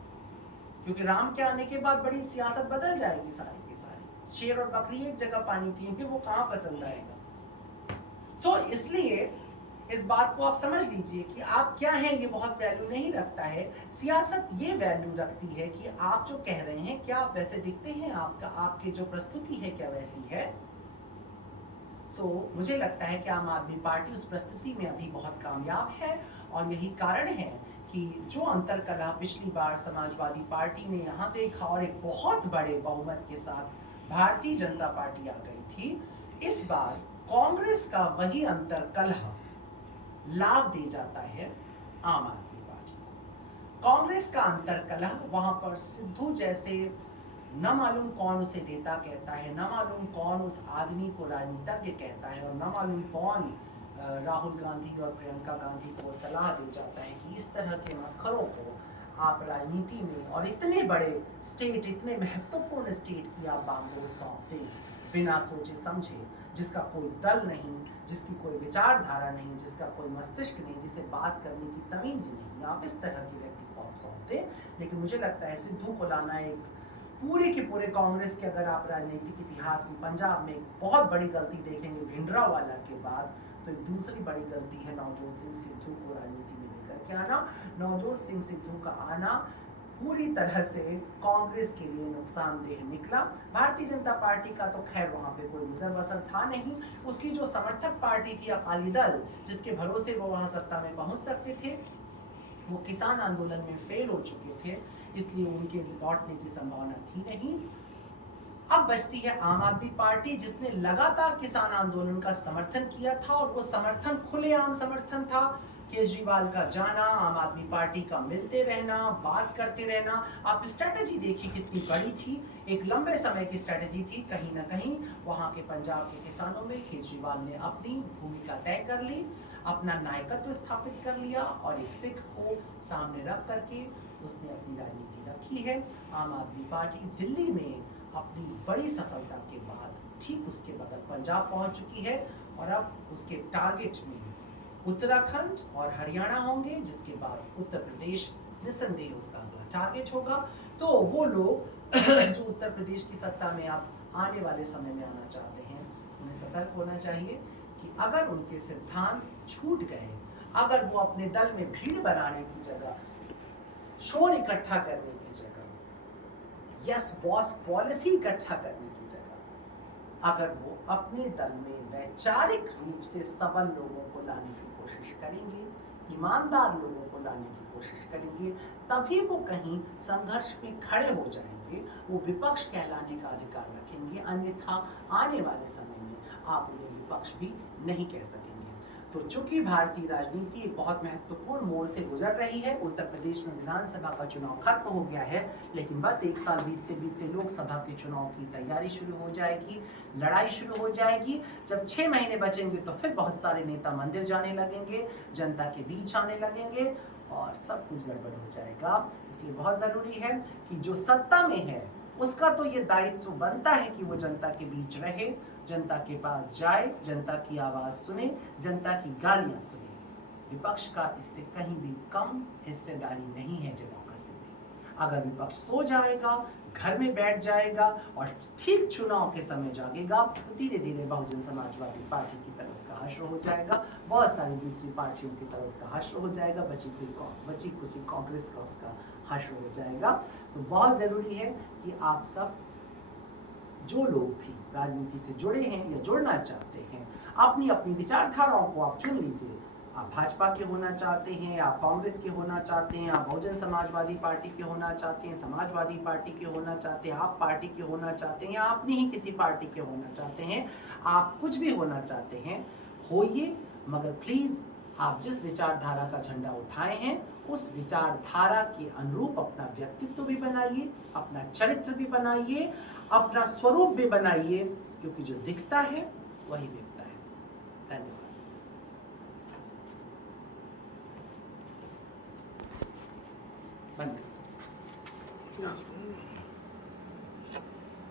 क्योंकि राम के आने के बाद बड़ी सियासत बदल जाएगी सारी की सारी। शेर और बकरी एक जगह पानी पिएंगे, वो कहाँ पसंद आएगा। इसलिए इस बात को आप समझ लीजिए कि आप क्या हैं ये बहुत वैल्यू नहीं रखता है। सियासत ये वैल्यू रखती है कि आप जो कह रहे हैं क्या आप वैसे दिखते हैं, आपकी जो प्रस्तुति है क्या वैसी है। मुझे लगता है कि आम आदमी पार्टी उस प्रस्तुति में अभी बहुत कामयाब है। और यही कारण है कि जो अंतरकलह पिछली बार समाजवादी पार्टी ने यहाँ देखा और एक बहुत बड़े बहुमत के साथ भारतीय जनता पार्टी आ गई थी, इस बार कांग्रेस का वही अंतरकलह लाभ दे जाता है आम आदमी पार्टी को। कांग्रेस का अंतरकलह वहां पर सिद्धू जैसे न मालूम कौन उसे नेता कहता है, न मालूम कौन उस आदमी को राजनीतिज्ञ कहता है, और न मालूम कौन राहुल गांधी और प्रियंका गांधी को सलाह दे जाता है कि इस तरह के मस्खरों को आप राजनीति में, और इतने बड़े स्टेट, इतने महत्वपूर्ण स्टेट की आप बागडोर सौंप दें बिना सोचे समझे, जिसका कोई दल नहीं, जिसकी कोई विचारधारा नहीं, जिसका कोई मस्तिष्क नहीं, जिसे बात करने की तमीज नहीं, आप इस तरह के व्यक्ति को आप सौंपते। लेकिन मुझे लगता है सिद्धू को लाना एक पूरे के पूरे कांग्रेस के, अगर आप राजनीतिक इतिहास में पंजाब में बहुत बड़ी गलती देखेंगे भिंडरावाला के बाद, तो एक दूसरी बड़ी गलती है नवजोत सिंह सिद्धू को राजनीति में लेकर के आना। नवजोत सिंह सिद्धू का आना पूरी तरह से कांग्रेस के लिए नुकसानदेह निकला। भारतीय जनता पार्टी का तो खैर वहां पे कोई गुजर बसर था नहीं। उसकी जो समर्थक पार्टी थी अकाली दल, जिसके भरोसे वो वहां सत्ता में पहुंच सकते थे, वो किसान आंदोलन में फेल हो चुके थे, इसलिए उनके लौटने की संभावना थी नहीं। अब बचती है आम आदमी पार्टी, जिसने लगातार किसान आंदोलन का समर्थन किया था और वो समर्थन खुलेआम समर्थन था। केजरीवाल का जाना, आम आदमी पार्टी का मिलते रहना, बात करते रहना, आप स्ट्रेटजी देखिए कितनी बड़ी थी, एक लंबे समय की स्ट्रेटजी थी। कहीं ना कहीं वहां के पंजाब के किसानों में केजरीवाल ने अपनी भूमिका तय कर ली, अपना नायकत्व स्थापित कर लिया और एक सिख को सामने रख करके उसने अपनी राजनीति रखी है। आम आदमी पार्टी दिल्ली में अपनी बड़ी सफलता के बाद ठीक उसके बगल पंजाब पहुंच चुकी है और अब उसके टारगेट में उत्तराखंड और हरियाणा होंगे, जिसके बाद उत्तर प्रदेश निस्संदेह उसका अगला टारगेट होगा। तो वो लोग जो उत्तर प्रदेश की सत्ता में आप आने वाले समय में आना चाहते हैं, उन्हें सतर्क होना चाहिए कि अगर उनके सिद्धांत छूट गए, अगर वो अपने दल में भीड़ बनाने की जगह, शोर इकट्ठा करने की जगह, यस बॉस पॉलिसी इकट्ठा करने की जगह, अगर वो अपने दल में वैचारिक रूप से सबल लोगों को लाने की कोशिश करेंगे, ईमानदार लोगों को लाने की कोशिश करेंगे, तभी वो कहीं संघर्ष में खड़े हो जाएंगे, वो विपक्ष कहलाने का अधिकार रखेंगे। अन्यथा आने वाले समय में आप उन्हें विपक्ष भी नहीं कह सकेंगे। तो चूंकि भारतीय राजनीति एक बहुत महत्वपूर्ण मोड़ से गुजर रही है, उत्तर प्रदेश में विधानसभा का चुनाव खत्म हो गया है, लेकिन बस एक साल बीतते बीतते लोकसभा के चुनाव की तैयारी शुरू हो जाएगी, लड़ाई शुरू हो जाएगी। जब 6 महीने बचेंगे तो फिर बहुत सारे नेता मंदिर जाने लगेंगे, जनता के बीच आने लगेंगे और सब कुछ गड़बड़ हो जाएगा। इसलिए बहुत जरूरी है कि जो सत्ता में है उसका तो ये दायित्व बनता है कि वो जनता के बीच रहे, जनता के पास जाए, जनता की आवाज सुने, जनता की गालियां सुने। विपक्ष का इससे कहीं भी कम हिस्सेदारी नहीं है डेमोक्रेसी में। अगर विपक्ष सो जाएगा, घर में बैठ जाएगा और ठीक चुनाव के समय जागेगा, तो धीरे धीरे बहुजन समाजवादी पार्टी की तरफ उसका हश्र हो जाएगा, बहुत सारी दूसरी पार्टियों की तरफ उसका हश्र हो जाएगा, बची कुछ कांग्रेस का उसका हश्र हो जाएगा। तो बहुत जरूरी है कि आप सब जो लोग भी राजनीति से जुड़े हैं या जुड़ना चाहते हैं, अपनी अपनी विचारधाराओं को आप चुन लीजिए। आप भाजपा के होना चाहते हैं, आप कांग्रेस के होना चाहते हैं, आप बहुजन समाजवादी पार्टी के होना चाहते हैं, समाजवादी पार्टी के होना चाहते हैं, आप पार्टी के होना चाहते हैं, या अपनी ही किसी पार्टी के होना चाहते हैं, आप कुछ भी होना चाहते हैं, होइए, मगर प्लीज आप जिस विचारधारा का झंडा उठाए हैं उस विचारधारा के अनुरूप अपना व्यक्तित्व भी बनाइए, अपना चरित्र भी बनाइए, अपना स्वरूप भी बनाइए, क्योंकि जो दिखता है वही बिकता है। धन्यवाद। बंद।